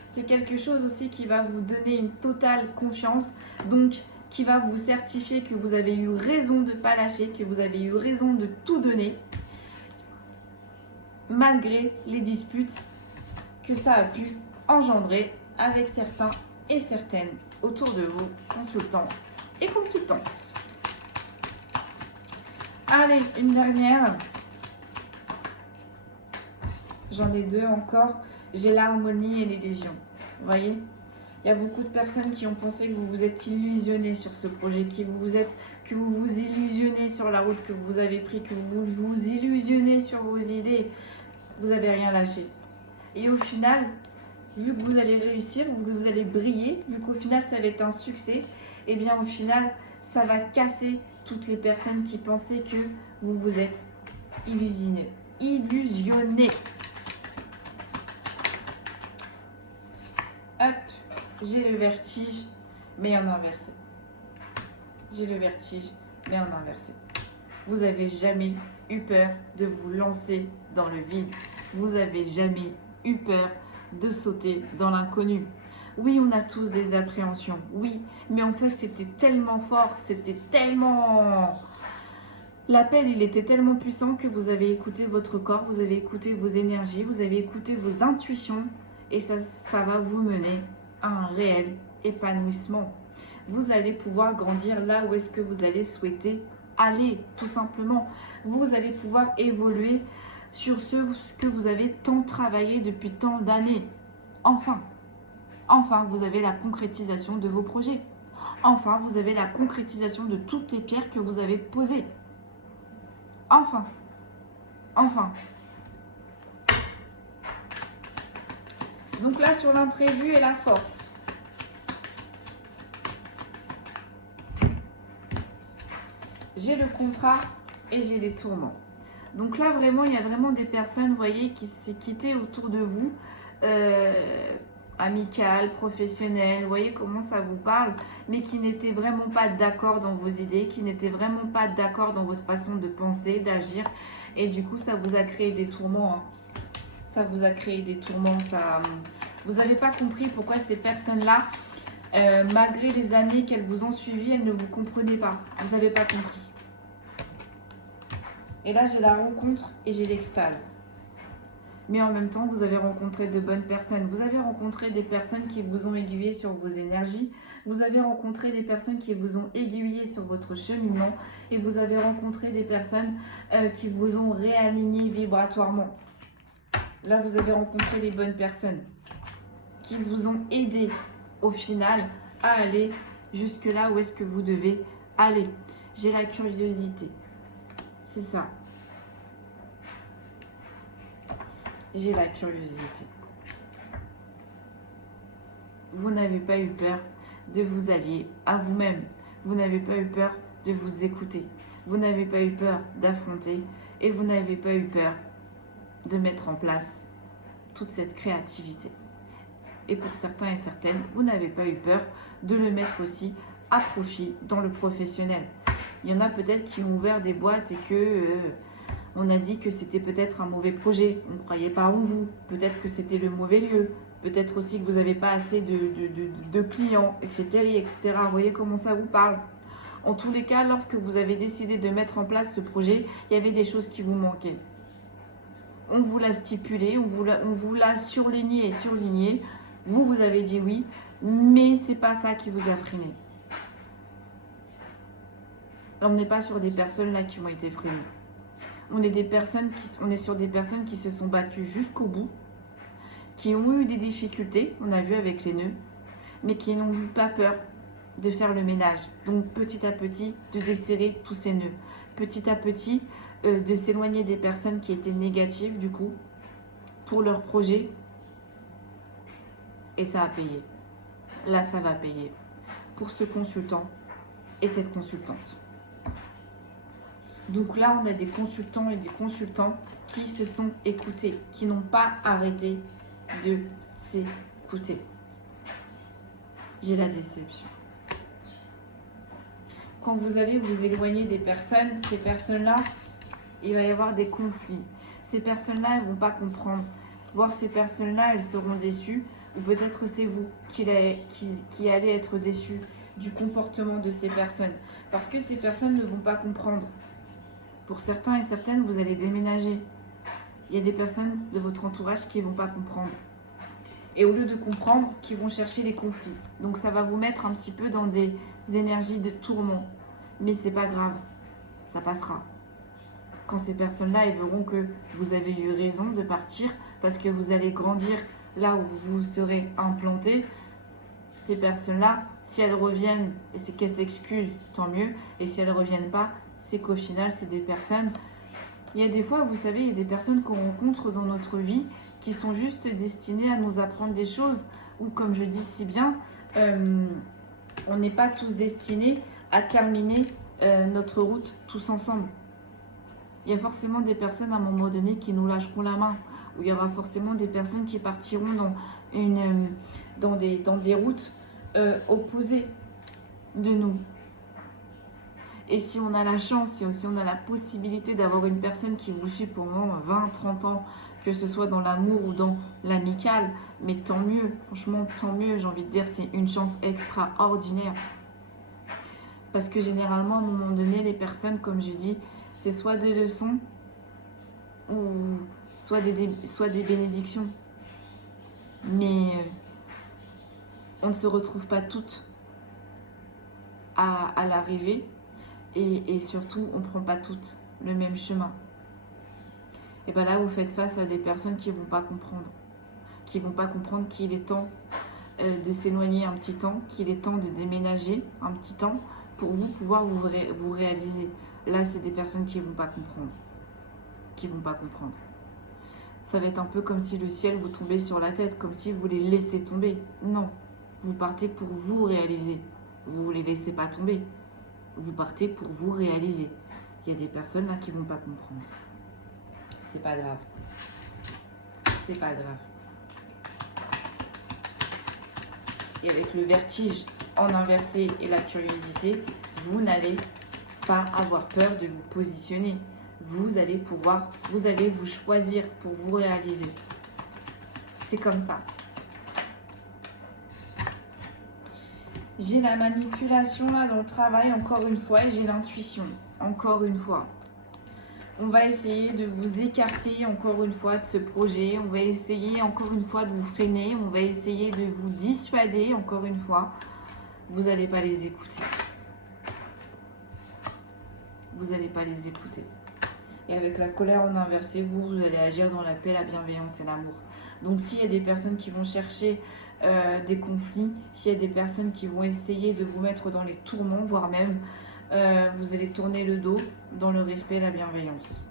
C'est quelque chose aussi qui va vous donner une totale confiance, donc qui va vous certifier que vous avez eu raison de ne pas lâcher, que vous avez eu raison de tout donner. Malgré les disputes que ça a pu engendrer avec certains et certaines autour de vous, consultants et consultantes. Allez, une dernière. J'en ai deux encore. J'ai l'harmonie et l'illusion. Vous voyez, il y a beaucoup de personnes qui ont pensé que vous vous êtes illusionné sur ce projet, que vous vous illusionnez sur la route que vous avez pris, que vous vous illusionnez sur vos idées. Vous n'avez rien lâché. Et au final, vu que vous allez réussir, vu que vous allez briller, vu qu'au final ça va être un succès, et bien au final, ça va casser toutes les personnes qui pensaient que vous vous êtes illusionné. Hop, j'ai le vertige, mais en inversé. J'ai le vertige, mais en inversé. Vous n'avez jamais eu peur de vous lancer dans le vide. Vous n'avez jamais eu peur de sauter dans l'inconnu. Oui, on a tous des appréhensions, oui, mais en fait, c'était tellement fort, c'était tellement... L'appel, il était tellement puissant que vous avez écouté votre corps, vous avez écouté vos énergies, vous avez écouté vos intuitions et ça va vous mener à un réel épanouissement. Vous allez pouvoir grandir là où est-ce que vous allez souhaiter aller, tout simplement. Vous allez pouvoir évoluer sur ce que vous avez tant travaillé depuis tant d'années. Enfin, vous avez la concrétisation de vos projets. Enfin, vous avez la concrétisation de toutes les pierres que vous avez posées. Enfin. Donc là, sur l'imprévu et la force. J'ai le contrat et j'ai les tourments. Donc là, vraiment, il y a vraiment des personnes, vous voyez, qui étaient autour de vous, amicales, professionnelles, vous voyez comment ça vous parle, mais qui n'étaient vraiment pas d'accord dans vos idées, qui n'étaient vraiment pas d'accord dans votre façon de penser, d'agir. Et du coup, ça vous a créé des tourments. Ça vous a créé des tourments. Vous n'avez pas compris pourquoi ces personnes-là, malgré les années qu'elles vous ont suivi, elles ne vous comprenaient pas. Vous n'avez pas compris. Et là, j'ai la rencontre et j'ai l'extase. Mais en même temps, vous avez rencontré de bonnes personnes. Vous avez rencontré des personnes qui vous ont aiguillé sur vos énergies, Vous avez rencontré des personnes qui vous ont aiguillé sur votre cheminement et vous avez rencontré des personnes qui vous ont réaligné vibratoirement. Là, vous avez rencontré les bonnes personnes qui vous ont aidé au final à aller jusque là où est-ce que vous devez aller. J'ai la curiosité. C'est ça. J'ai la curiosité. Vous n'avez pas eu peur de vous allier à vous-même. Vous n'avez pas eu peur de vous écouter. Vous n'avez pas eu peur d'affronter et vous n'avez pas eu peur de mettre en place toute cette créativité. Et pour certains et certaines, vous n'avez pas eu peur de le mettre aussi à profit dans le professionnel. Il y en a peut-être qui ont ouvert des boîtes et que on a dit que c'était peut-être un mauvais projet. On ne croyait pas en vous. Peut-être que c'était le mauvais lieu. Peut-être aussi que vous n'avez pas assez de clients, etc., etc. Vous voyez comment ça vous parle. En tous les cas, lorsque vous avez décidé de mettre en place ce projet, il y avait des choses qui vous manquaient. On vous l'a stipulé, on vous l'a surligné et surligné. Vous avez dit oui, mais c'est pas ça qui vous a freiné. On n'est pas sur des personnes là qui ont été freinées. On est sur des personnes qui se sont battues jusqu'au bout, qui ont eu des difficultés, on a vu avec les nœuds, mais qui n'ont eu pas peur de faire le ménage. Donc petit à petit, de desserrer tous ces nœuds. Petit à petit, de s'éloigner des personnes qui étaient négatives du coup, pour leur projet. Et ça a payé. Là, ça va payer. Pour ce consultant et cette consultante. Donc là, on a des consultants et des consultants qui se sont écoutés, qui n'ont pas arrêté de s'écouter. J'ai la déception. Quand vous allez vous éloigner des personnes, ces personnes-là, il va y avoir des conflits. Ces personnes-là, elles ne vont pas comprendre. Voire ces personnes-là, elles seront déçues. Ou peut-être c'est vous qui allez être déçus du comportement de ces personnes. Parce que ces personnes ne vont pas comprendre. Pour certains et certaines, vous allez déménager. Il y a des personnes de votre entourage qui ne vont pas comprendre. Et au lieu de comprendre, qui vont chercher les conflits. Donc ça va vous mettre un petit peu dans des énergies de tourment. Mais c'est pas grave, ça passera. Quand ces personnes-là, elles verront que vous avez eu raison de partir parce que vous allez grandir là où vous serez implanté. Ces personnes-là, si elles reviennent et c'est qu'elles s'excusent, tant mieux. Et si elles ne reviennent pas, c'est qu'au final, c'est des personnes. Il y a des fois, vous savez, il y a des personnes qu'on rencontre dans notre vie qui sont juste destinées à nous apprendre des choses. Ou comme je dis si bien, on n'est pas tous destinés à terminer notre route tous ensemble. Il y a forcément des personnes à un moment donné qui nous lâcheront la main. Ou il y aura forcément des personnes qui partiront dans des routes opposées de nous. Et si on a la chance, si on a la possibilité d'avoir une personne qui vous suit pendant 20, 30 ans, que ce soit dans l'amour ou dans l'amical, mais tant mieux, franchement tant mieux, j'ai envie de dire, c'est une chance extraordinaire. Parce que généralement, à un moment donné, les personnes, comme je dis, c'est soit des leçons ou soit des bénédictions. Mais on ne se retrouve pas toutes à l'arrivée. Et surtout, on ne prend pas toutes le même chemin. Et bien là, vous faites face à des personnes qui ne vont pas comprendre. Qui ne vont pas comprendre qu'il est temps de s'éloigner un petit temps, qu'il est temps de déménager un petit temps pour vous pouvoir vous réaliser. Là, c'est des personnes qui ne vont pas comprendre. Qui ne vont pas comprendre. Ça va être un peu comme si le ciel vous tombait sur la tête, comme si vous les laissez tomber. Non, vous partez pour vous réaliser. Vous ne les laissez pas tomber. Vous partez pour vous réaliser. Il y a des personnes là qui ne vont pas comprendre. C'est pas grave. C'est pas grave. Et avec le vertige en inversé et la curiosité, vous n'allez pas avoir peur de vous positionner. Vous allez vous choisir pour vous réaliser. C'est comme ça. J'ai la manipulation là dans le travail, encore une fois, et j'ai l'intuition, encore une fois. On va essayer de vous écarter encore une fois de ce projet. On va essayer encore une fois de vous freiner. On va essayer de vous dissuader encore une fois. vous n'allez pas les écouter. Vous n'allez pas les écouter. Et avec la colère en inversé, vous allez agir dans la paix, la bienveillance et l'amour. Donc s'il y a des personnes qui vont chercher des conflits, s'il y a des personnes qui vont essayer de vous mettre dans les tourments, voire même vous allez tourner le dos dans le respect et la bienveillance.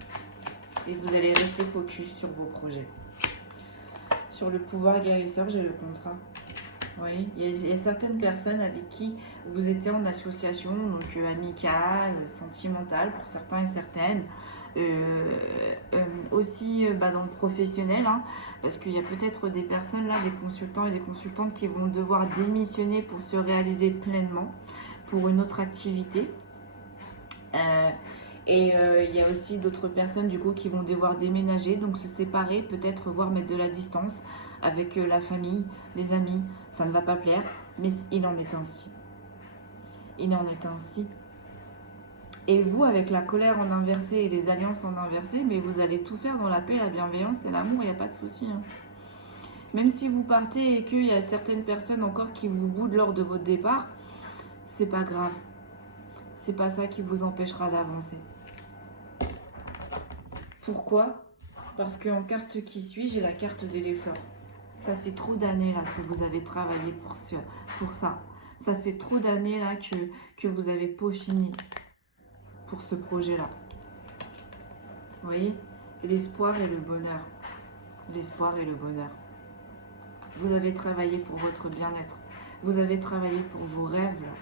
Et vous allez rester focus sur vos projets. Sur le pouvoir guérisseur, j'ai le contrat. Oui, il y a certaines personnes avec qui vous étiez en association, donc amicale, sentimentale pour certains et certaines. Aussi dans le professionnel, hein, parce qu'il y a peut-être des personnes là, des consultants et des consultantes qui vont devoir démissionner pour se réaliser pleinement pour une autre activité. Il y a aussi d'autres personnes du coup qui vont devoir déménager, donc se séparer, peut-être voire mettre de la distance avec la famille, les amis. Ça ne va pas plaire, mais il en est ainsi. Il en est ainsi. Et vous, avec la colère en inversé et les alliances en inversé, mais vous allez tout faire dans la paix, la bienveillance et l'amour, il n'y a pas de souci. Hein. Même si vous partez et qu'il y a certaines personnes encore qui vous boudent lors de votre départ, c'est pas grave. C'est pas ça qui vous empêchera d'avancer. Pourquoi? Parce qu'en carte qui suit, j'ai la carte de l'effort. Ça fait trop d'années là que vous avez travaillé pour ça. Ça fait trop d'années là que vous avez peaufiné pour ce projet-là. Vous voyez? L'espoir et le bonheur. L'espoir et le bonheur. Vous avez travaillé pour votre bien-être. Vous avez travaillé pour vos rêves là.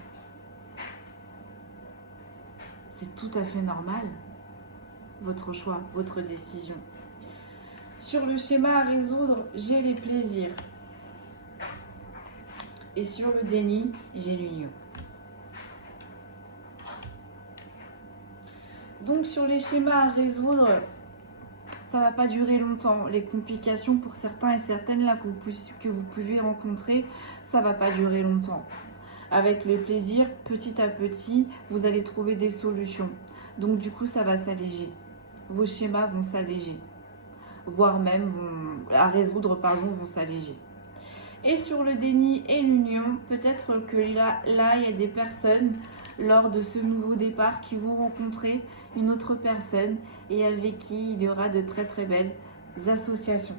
C'est tout à fait normal. Votre choix, votre décision. Sur le schéma à résoudre, j'ai les plaisirs. Et sur le déni, j'ai l'union. Donc sur les schémas à résoudre, ça ne va pas durer longtemps. Les complications pour certains et certaines là que vous pouvez rencontrer, ça ne va pas durer longtemps. Avec les plaisirs, petit à petit, vous allez trouver des solutions. Donc du coup, ça va s'alléger. Vos schémas vont s'alléger. Voire même à résoudre, vont s'alléger. Et sur le déni et l'union, peut-être que là, il y a des personnes, lors de ce nouveau départ, qui vont rencontrer une autre personne et avec qui il y aura de très très belles associations.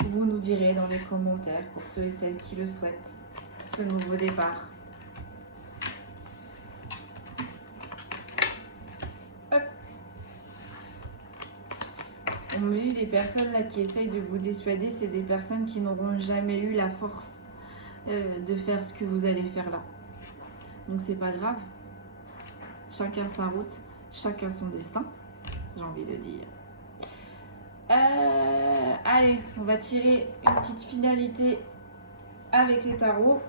Vous nous direz dans les commentaires, pour ceux et celles qui le souhaitent, ce nouveau départ. Hop. On me dit les personnes là qui essayent de vous dissuader, c'est des personnes qui n'auront jamais eu la force de faire ce que vous allez faire là. Donc c'est pas grave. Chacun sa route, chacun son destin, j'ai envie de dire. Allez, on va tirer une petite finalité avec les tarots.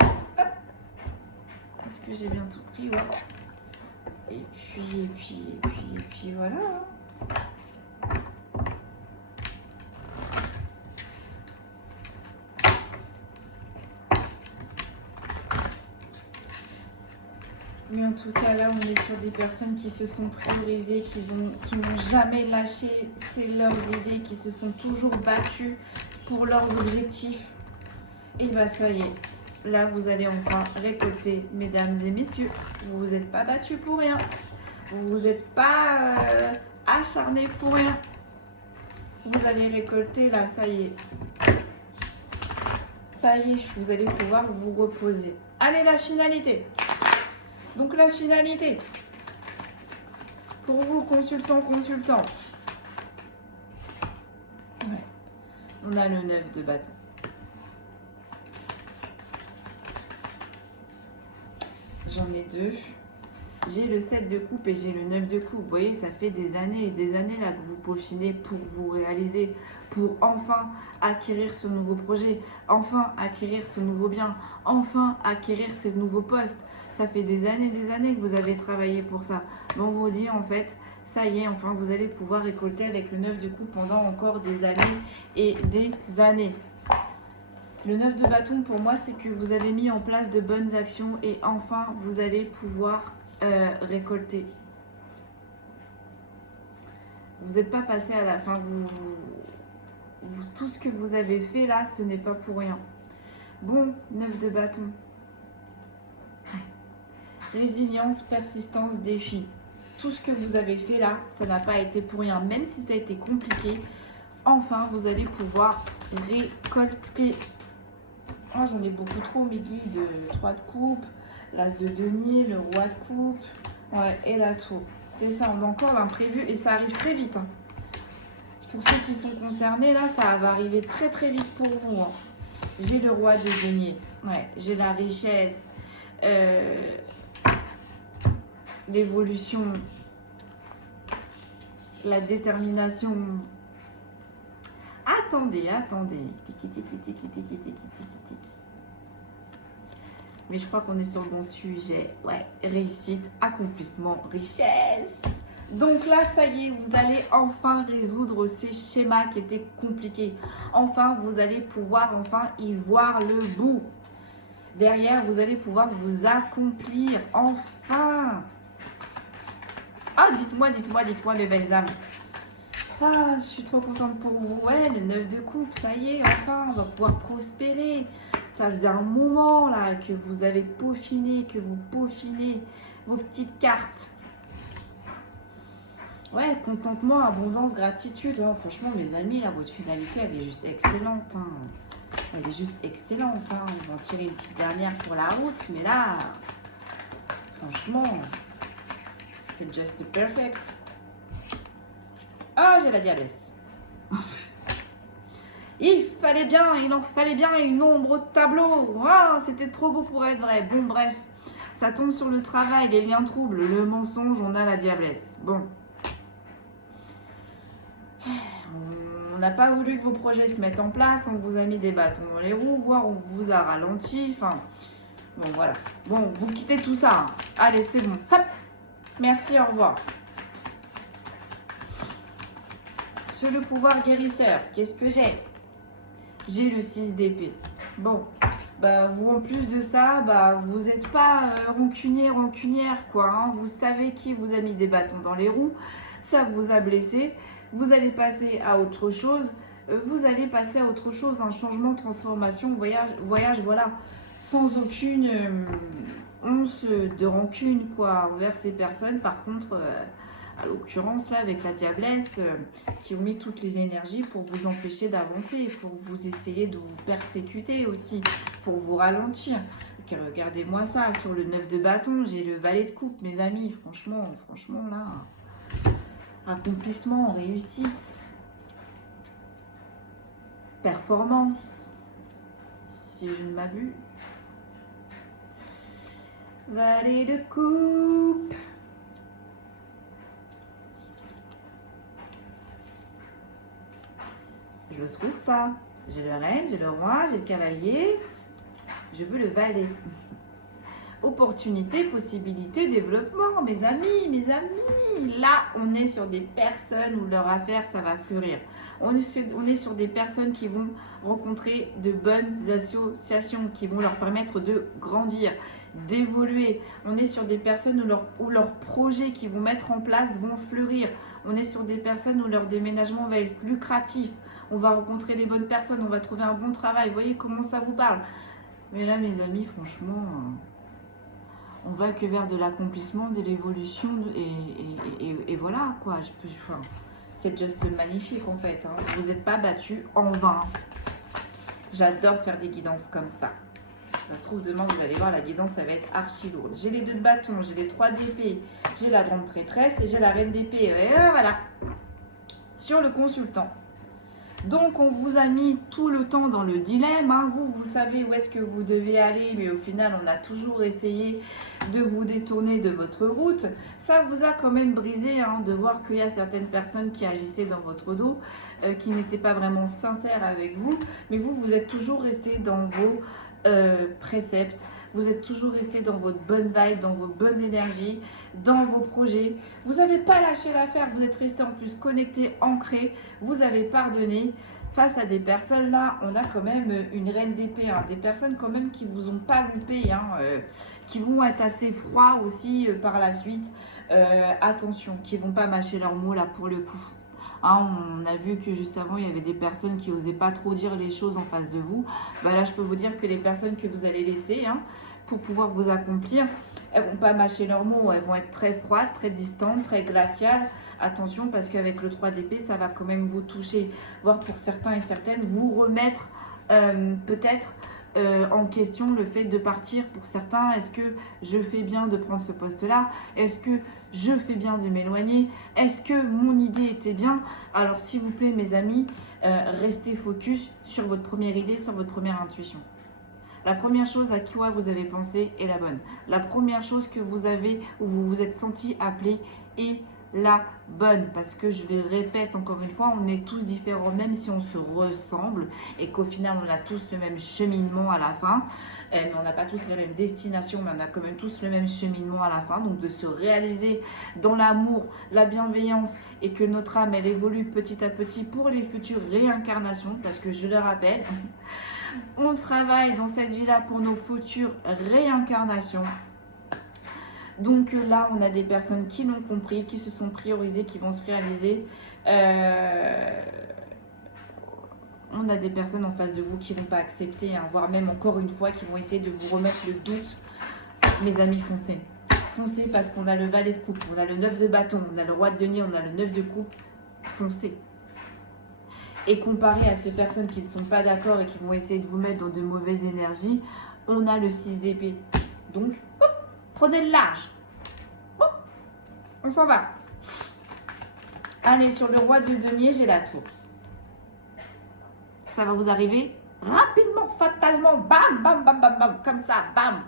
Hop. Est-ce que j'ai bien tout pris? Ouais. Et puis voilà. Mais en tout cas, là, on est sur des personnes qui se sont priorisées, qui n'ont jamais lâché leurs idées, qui se sont toujours battues pour leurs objectifs. Et bien, ça y est. Là, vous allez enfin récolter, mesdames et messieurs. Vous vous êtes pas battus pour rien. Vous vous êtes pas acharnés pour rien. Vous allez récolter, là, ça y est. Ça y est, vous allez pouvoir vous reposer. Allez, la finalité. Donc la finalité, pour vous consultants, consultantes, ouais. On a le 9 de bâton. J'en ai deux. J'ai le 7 de coupe et j'ai le 9 de coupe. Vous voyez, ça fait des années et des années là que vous peaufinez pour vous réaliser, pour enfin acquérir ce nouveau projet, enfin acquérir ce nouveau bien, enfin acquérir ce nouveau poste. Ça fait des années que vous avez travaillé pour ça. Mais on vous dit en fait, ça y est, enfin vous allez pouvoir récolter avec le 9 de coupe pendant encore des années et des années. Le 9 de bâton pour moi, c'est que vous avez mis en place de bonnes actions et enfin vous allez pouvoir récolter. Vous n'êtes pas passé à la fin. tout ce que vous avez fait là, ce n'est pas pour rien. Bon, 9 de bâton. Résilience, persistance, défi. Tout ce que vous avez fait là, ça n'a pas été pour rien. Même si ça a été compliqué, enfin, vous allez pouvoir récolter. Oh, j'en ai beaucoup trop, mes guides. 3 de coupe, l'as de denier, le roi de coupe. Ouais, et la tour. C'est ça, on a encore l'imprévu et ça arrive très vite. Hein. Pour ceux qui sont concernés, là, ça va arriver très très vite pour vous. Hein. J'ai le roi de denier. Ouais, j'ai la richesse. L'évolution, la détermination. Attendez. Mais je crois qu'on est sur le bon sujet. Ouais, réussite, accomplissement, richesse. Donc là, ça y est, vous allez enfin résoudre ces schémas qui étaient compliqués. Enfin, vous allez pouvoir y voir le bout. Derrière, vous allez pouvoir vous accomplir. Enfin. Ah, dites-moi, mes belles âmes. Ah, je suis trop contente pour vous. Ouais, le 9 de coupe, ça y est, enfin, on va pouvoir prospérer. Ça faisait un moment, là, que vous avez peaufiné, que vous peaufinez vos petites cartes. Ouais, contentement, abondance, gratitude. Oh, franchement, mes amis, là, votre finalité, elle est juste excellente. Hein. Elle est juste excellente. Hein. On va en tirer une petite dernière pour la route. Mais là, franchement... c'est just perfect. Ah, j'ai la diablesse. Il en fallait bien une ombre au tableau. Ah, c'était trop beau pour être vrai. Bon, bref, ça tombe sur le travail, les liens troubles, le mensonge, on a la diablesse. Bon. On n'a pas voulu que vos projets se mettent en place, on vous a mis des bâtons dans les roues, voire on vous a ralenti. Enfin, bon, voilà. Bon, vous quittez tout ça. Hein. Allez, c'est bon. Hop. Merci, au revoir. Sur le pouvoir guérisseur, qu'est-ce que j'ai? J'ai le 6 d'épée. Bon, bah, vous en plus de ça, bah, vous n'êtes pas rancunière, quoi. Hein. Vous savez qui vous a mis des bâtons dans les roues. Ça vous a blessé. Vous allez passer à autre chose. Un changement, transformation, voyage, voilà. Sans aucune... once de rancune quoi envers ces personnes. Par contre, à l'occurrence là avec la diablesse, qui ont mis toutes les énergies pour vous empêcher d'avancer, pour vous essayer de vous persécuter aussi, pour vous ralentir. Okay, regardez-moi ça, sur le 9 de bâton, j'ai le valet de coupe, mes amis. Franchement là, accomplissement, réussite, performance, si je ne m'abuse. Valet de coupe. Je le trouve pas. J'ai le reine, j'ai le roi, j'ai le cavalier. Je veux le valet. Opportunité, possibilité, développement, mes amis. Là, on est sur des personnes où leur affaire, ça va fleurir. On est sur des personnes qui vont rencontrer de bonnes associations, qui vont leur permettre de grandir, d'évoluer. On est sur des personnes où leurs projets qu'ils vont mettre en place vont fleurir. On est sur des personnes où leur déménagement va être lucratif. On va rencontrer les bonnes personnes, on va trouver un bon travail. Vous voyez comment ça vous parle? Mais là, mes amis, franchement, on va que vers de l'accomplissement, de l'évolution et voilà quoi. C'est juste magnifique en fait. Hein. Vous n'êtes pas battus en vain. J'adore faire des guidances comme ça. Ça se trouve, demain, vous allez voir, la guidance, ça va être archi lourde. J'ai les 2 de bâton, j'ai les 3 d'épée, j'ai la grande prêtresse et j'ai la reine d'épée. Et voilà. Sur le consultant. Donc, on vous a mis tout le temps dans le dilemme. Hein. Vous savez où est-ce que vous devez aller, mais au final, on a toujours essayé de vous détourner de votre route. Ça vous a quand même brisé hein, de voir qu'il y a certaines personnes qui agissaient dans votre dos, qui n'étaient pas vraiment sincères avec vous. Mais vous êtes toujours resté dans vos préceptes. Vous êtes toujours resté dans votre bonne vibe, dans vos bonnes énergies, dans vos projets. Vous n'avez pas lâché l'affaire, vous êtes resté en plus connecté, ancré. Vous avez pardonné. Face à des personnes là, on a quand même une reine d'épée. Hein, des personnes quand même qui vous ont pas loupé, hein, qui vont être assez froids aussi par la suite. Attention, qui vont pas mâcher leurs mots là pour le coup. Hein, on a vu que juste avant, il y avait des personnes qui n'osaient pas trop dire les choses en face de vous. Bah là, je peux vous dire que les personnes que vous allez laisser pour pouvoir vous accomplir, elles ne vont pas mâcher leurs mots. Elles vont être très froides, très distantes, très glaciales. Attention, parce qu'avec le 3 d'épée, ça va quand même vous toucher. Voire pour certains et certaines, vous remettre peut-être en question le fait de partir. Pour certains, est-ce que je fais bien de prendre ce poste-là? Est-ce que je fais bien de m'éloigner? Est-ce que mon idée était bien? Alors, s'il vous plaît, mes amis, restez focus sur votre première idée, sur votre première intuition. La première chose à quoi vous avez pensé est la bonne. La première chose que vous avez, où vous vous êtes senti appelé est la bonne, parce que je le répète encore une fois, on est tous différents, même si on se ressemble et qu'au final on a tous le même cheminement à la fin, mais on n'a pas tous la même destination, mais on a quand même tous le même cheminement à la fin. Donc de se réaliser dans l'amour, la bienveillance, et que notre âme elle évolue petit à petit pour les futures réincarnations, parce que je le rappelle, on travaille dans cette vie-là pour nos futures réincarnations. Donc là, on a des personnes qui l'ont compris, qui se sont priorisées, qui vont se réaliser. On a des personnes en face de vous qui ne vont pas accepter, voire même encore une fois, qui vont essayer de vous remettre le doute. Mes amis, foncez. Foncez, parce qu'on a le valet de coupe, on a le 9 de bâton, on a le roi de denier, on a le 9 de coupe. Foncez. Et comparé à ces personnes qui ne sont pas d'accord et qui vont essayer de vous mettre dans de mauvaises énergies, on a le 6 d'épée. Donc, hop, prenez le large. Hop, on s'en va. Allez, sur le roi de denier, j'ai la tour. Ça va vous arriver rapidement, fatalement. Bam, bam, bam, bam, bam. Comme ça, bam.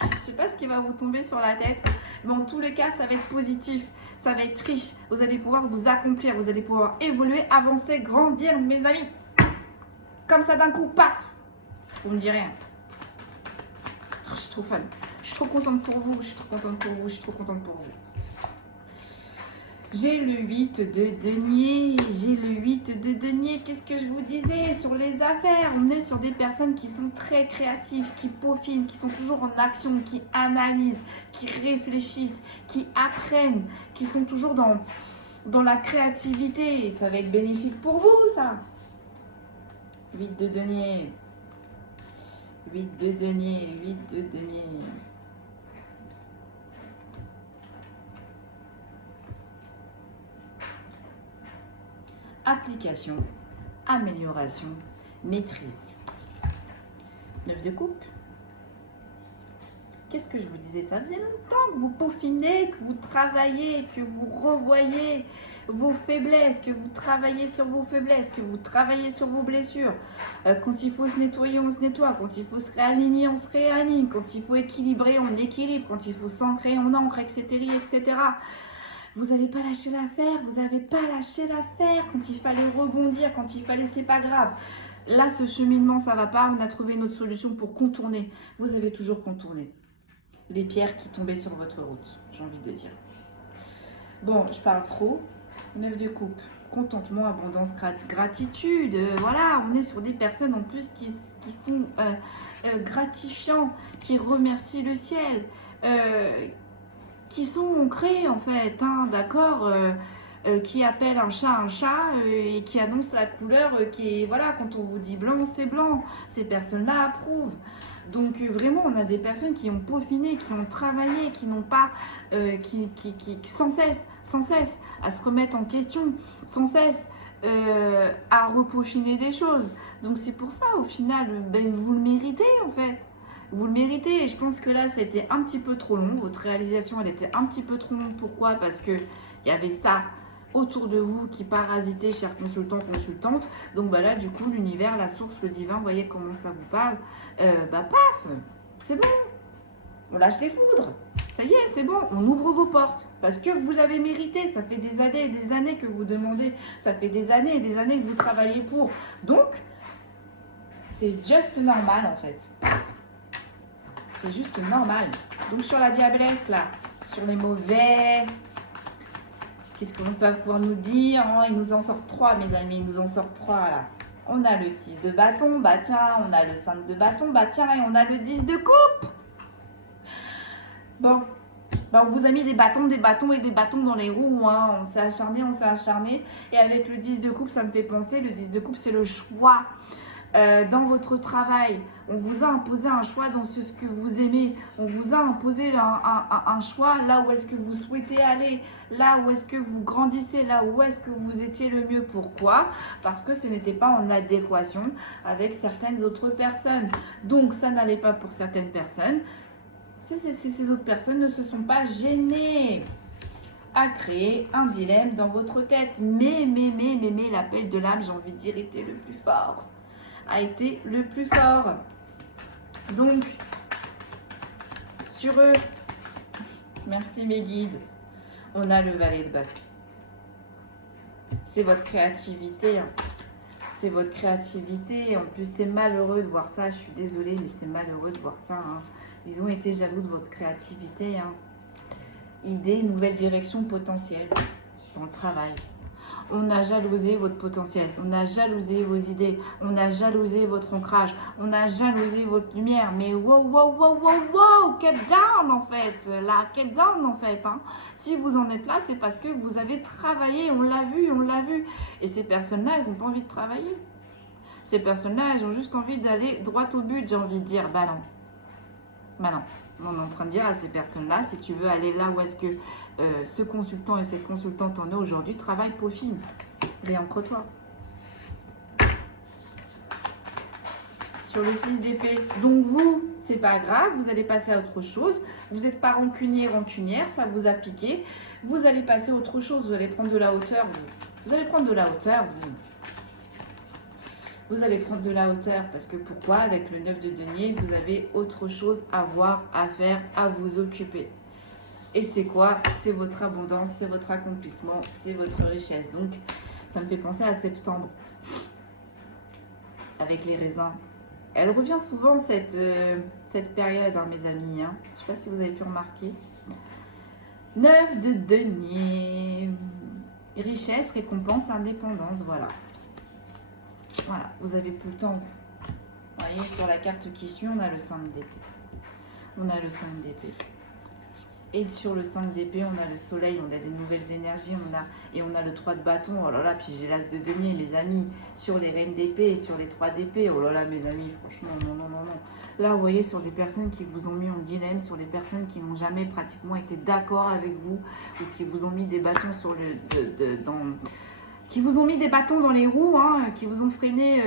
Je ne sais pas ce qui va vous tomber sur la tête, mais en tous les cas, ça va être positif. Ça va être riche. Vous allez pouvoir vous accomplir. Vous allez pouvoir évoluer, avancer, grandir, mes amis. Comme ça, d'un coup, paf. Vous ne dites rien. Oh, je suis trop fan. Je suis trop contente pour vous. Je suis trop contente pour vous. Je suis trop contente pour vous. J'ai le 8 de denier. J'ai le 8 de denier. Qu'est-ce que je vous disais sur les affaires? On est sur des personnes qui sont très créatives, qui peaufinent, qui sont toujours en action, qui analysent, qui réfléchissent, qui apprennent, qui sont toujours dans la créativité. Et ça va être bénéfique pour vous, ça. 8 de denier. 8 de denier. 8 de denier. Application, amélioration, maîtrise. 9 de coupe. Qu'est-ce que je vous disais? Ça faisait longtemps que vous peaufinez, que vous travaillez, que vous revoyez vos faiblesses, que vous travaillez sur vos faiblesses, que vous travaillez sur vos blessures. Quand il faut se nettoyer, on se nettoie. Quand il faut se réaligner, on se réaligne. Quand il faut équilibrer, on équilibre. Quand il faut s'ancrer, on ancre, etc., etc. Vous n'avez pas lâché l'affaire, vous n'avez pas lâché l'affaire. Quand il fallait rebondir, quand il fallait, c'est pas grave. Là, ce cheminement, ça va pas. On a trouvé une autre solution pour contourner. Vous avez toujours contourné les pierres qui tombaient sur votre route, j'ai envie de dire. Bon, je parle trop. 9 de coupe. Contentement, abondance, gratitude. Voilà, on est sur des personnes en plus qui sont gratifiants, qui remercient le ciel. Qui sont ancrés en fait, d'accord, qui appellent un chat et qui annoncent la couleur qui est, voilà, quand on vous dit blanc, c'est blanc. Ces personnes-là approuvent. Donc vraiment, on a des personnes qui ont peaufiné, qui ont travaillé, qui n'ont pas, qui sans cesse à se remettre en question, sans cesse à repeaufiner des choses. Donc c'est pour ça, au final, ben, vous le méritez en fait. Vous le méritez, et je pense que là, c'était un petit peu trop long. Votre réalisation, elle était un petit peu trop longue. Pourquoi? Parce qu'il y avait ça autour de vous qui parasitait, chers consultants, consultantes. Donc bah là, du coup, l'univers, la source, le divin, vous voyez comment ça vous parle. Bah paf, c'est bon. On lâche les foudres. Ça y est, c'est bon, on ouvre vos portes. Parce que vous l'avez mérité. Ça fait des années et des années que vous demandez. Ça fait des années et des années que vous travaillez pour. Donc, c'est juste normal, en fait. C'est juste normal. Donc sur la diablesse, là, sur les mauvais, qu'est-ce qu'on peut pouvoir nous dire? Oh, il nous en sort 3, mes amis, il nous en sort 3, là. On a le 6 de bâton, bah tiens, on a le 5 de bâton, bah tiens, et on a le 10 de coupe. Bon, on vous a mis des bâtons et des bâtons dans les roues. Hein. On s'est acharné, on s'est acharné. Et avec le 10 de coupe, ça me fait penser, le 10 de coupe, c'est le choix. Dans votre travail, on vous a imposé un choix dans ce que vous aimez. On vous a imposé un choix là où est-ce que vous souhaitez aller, là où est-ce que vous grandissez, là où est-ce que vous étiez le mieux. Pourquoi? Parce que ce n'était pas en adéquation avec certaines autres personnes. Donc, ça n'allait pas pour certaines personnes. Ces autres personnes ne se sont pas gênées à créer un dilemme dans votre tête. Mais l'appel de l'âme, j'ai envie de dire, était le plus fort. A été le plus fort. Donc, sur eux, merci mes guides, on a le valet de bâton. C'est votre créativité. Hein. C'est votre créativité. En plus, c'est malheureux de voir ça. Je suis désolée, mais c'est malheureux de voir ça. Hein. Ils ont été jaloux de votre créativité. Hein. Idée, nouvelle direction potentielle dans le travail. On a jalousé votre potentiel, on a jalousé vos idées, on a jalousé votre ancrage, on a jalousé votre lumière. Mais wow, keep down en fait, là, keep down en fait. Hein. Si vous en êtes là, c'est parce que vous avez travaillé, on l'a vu. Et ces personnes-là, elles n'ont pas envie de travailler. Ces personnes-là, elles ont juste envie d'aller droit au but, j'ai envie de dire. Bah non. On est en train de dire à ces personnes-là, si tu veux aller là où est-ce que ce consultant et cette consultante en eux aujourd'hui, travaille, peaufine. Réancre-toi. Sur le 6 d'épée. Donc vous, c'est pas grave, vous allez passer à autre chose. Vous n'êtes pas rancunière, ça vous a piqué. Vous allez passer à autre chose, vous allez prendre de la hauteur. Vous allez prendre de la hauteur, vous allez prendre de la hauteur parce que pourquoi? Avec le 9 de denier, vous avez autre chose à voir, à faire, à vous occuper. Et c'est quoi? C'est votre abondance, c'est votre accomplissement, c'est votre richesse. Donc, ça me fait penser à septembre avec les raisins. Elle revient souvent cette période, hein, mes amis. Hein. Je ne sais pas si vous avez pu remarquer. 9 de denier. Richesse, récompense, indépendance, voilà. Voilà, vous avez plus le temps. Vous voyez, sur la carte qui suit, on a le 5 d'épée. On a le 5 d'épée. Et sur le 5 d'épée, on a le soleil, on a des nouvelles énergies, on a le 3 de bâton. Oh là là, puis j'ai l'as de denier, mes amis. Sur les reines d'épée et sur les 3 d'épée. Oh là là, mes amis, franchement, non. Là, vous voyez, sur les personnes qui vous ont mis en dilemme, sur les personnes qui n'ont jamais pratiquement été d'accord avec vous, ou qui vous ont mis des bâtons sur qui vous ont mis des bâtons dans les roues, hein, qui vous ont freiné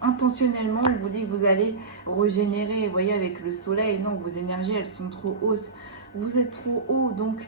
intentionnellement. On vous dit que vous allez régénérer, vous voyez, avec le soleil. Non, vos énergies, elles sont trop hautes. Vous êtes trop haut, donc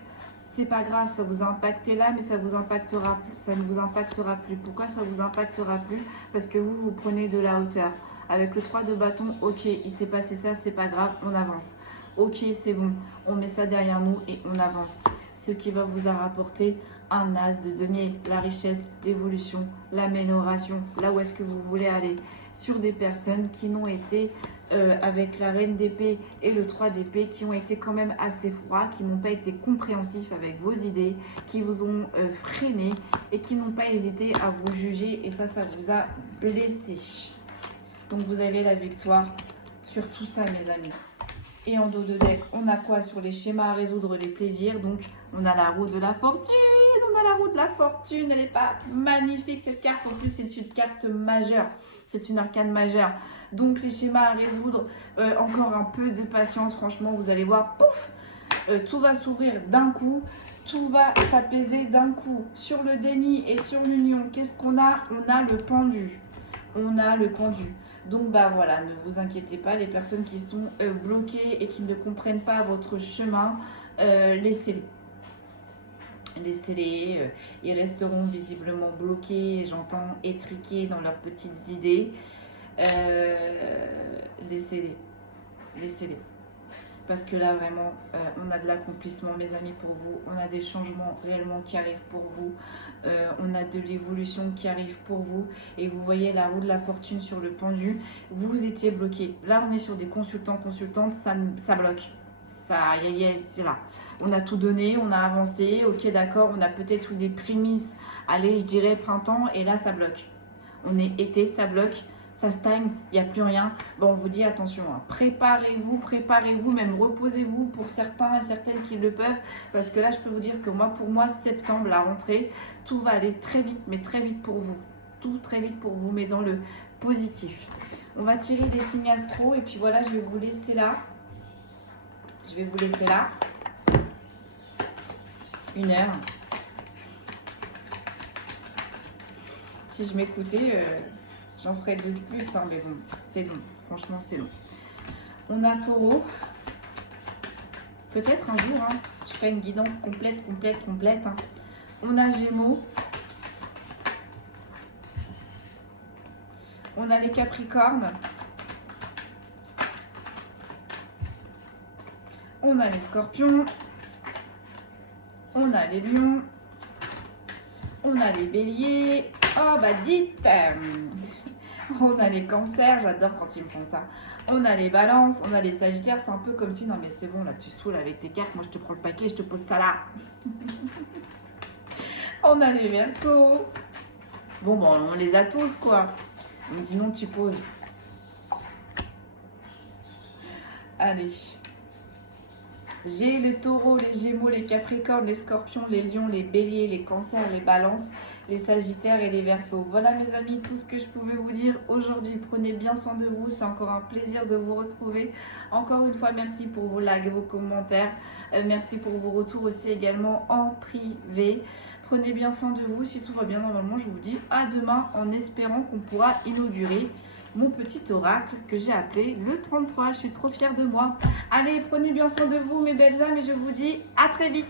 c'est pas grave, ça vous a impacté là, mais ça vous impactera plus. Ça ne vous impactera plus. Pourquoi ça vous impactera plus? Parce que vous prenez de la hauteur. Avec le 3 de bâton, ok, il s'est passé ça, c'est pas grave, on avance. Ok, c'est bon, on met ça derrière nous et on avance. Ce qui va vous rapporter un as de denier, la richesse, l'évolution, l'amélioration, là où est-ce que vous voulez aller, sur des personnes qui n'ont été avec la reine d'épée et le 3 d'épée, qui ont été quand même assez froids, qui n'ont pas été compréhensifs avec vos idées, qui vous ont freiné et qui n'ont pas hésité à vous juger, et ça vous a blessé. Donc vous avez la victoire sur tout ça, mes amis. Et en dos de deck, on a quoi sur les schémas à résoudre, les plaisirs? Donc on a la roue de la fortune. La roue de la fortune, elle n'est pas magnifique cette carte? En plus, c'est une carte majeure, c'est une arcane majeure. Donc les schémas à résoudre, encore un peu de patience, franchement, vous allez voir, pouf, tout va s'ouvrir d'un coup, tout va s'apaiser d'un coup. Sur le déni et sur l'union, qu'est-ce qu'on a? On a le pendu, Donc bah voilà, ne vous inquiétez pas, les personnes qui sont bloquées et qui ne comprennent pas votre chemin, laissez-les. Ils resteront visiblement bloqués, j'entends, étriqués dans leurs petites idées. Laissez-les. Parce que là, vraiment, on a de l'accomplissement, mes amis, pour vous. On a des changements réellement qui arrivent pour vous. On a de l'évolution qui arrive pour vous. Et vous voyez la roue de la fortune sur le pendu. Vous étiez bloqué. Là, on est sur des consultantes, ça bloque. C'est là. On a tout donné, on a avancé, ok d'accord, on a peut-être eu des prémices, allez je dirais printemps, et là ça bloque. On est été, ça bloque, ça stagne, il n'y a plus rien. Bon, on vous dit attention, hein, préparez-vous, même reposez-vous pour certains et certaines qui le peuvent. Parce que là, je peux vous dire que pour moi, septembre, la rentrée, tout va aller très vite, mais très vite pour vous. Tout très vite pour vous, mais dans le positif. On va tirer des signes astro et puis voilà, je vais vous laisser là. Je vais vous laisser là. 1 heure. Si je m'écoutais, j'en ferais 2 de plus, hein, mais bon, c'est long. Franchement, c'est long. On a Taureau. Peut-être un jour, hein, je ferai une guidance complète. Hein. On a Gémeaux. On a les Capricornes. On a les Scorpions. On a les Lions. On a les Béliers. Oh, bah dites, on a les Cancers, j'adore quand ils me font ça. On a les Balances, on a les Sagittaires, c'est un peu comme si, non mais c'est bon, là tu saoules avec tes cartes, moi je te prends le paquet et je te pose ça là. On a les Verseaux. Bon, on les a tous quoi. On me dit non, tu poses. Allez. J'ai les Taureaux, les Gémeaux, les Capricornes, les Scorpions, les Lions, les Béliers, les Cancers, les Balances, les Sagittaires et les Verseaux. Voilà mes amis, tout ce que je pouvais vous dire aujourd'hui. Prenez bien soin de vous, c'est encore un plaisir de vous retrouver. Encore une fois, merci pour vos likes, vos commentaires. Merci pour vos retours aussi également en privé. Prenez bien soin de vous, si tout va bien normalement, je vous dis à demain en espérant qu'on pourra inaugurer mon petit oracle que j'ai appelé le 33. Je suis trop fière de moi. Allez, prenez bien soin de vous mes belles âmes et je vous dis à très vite.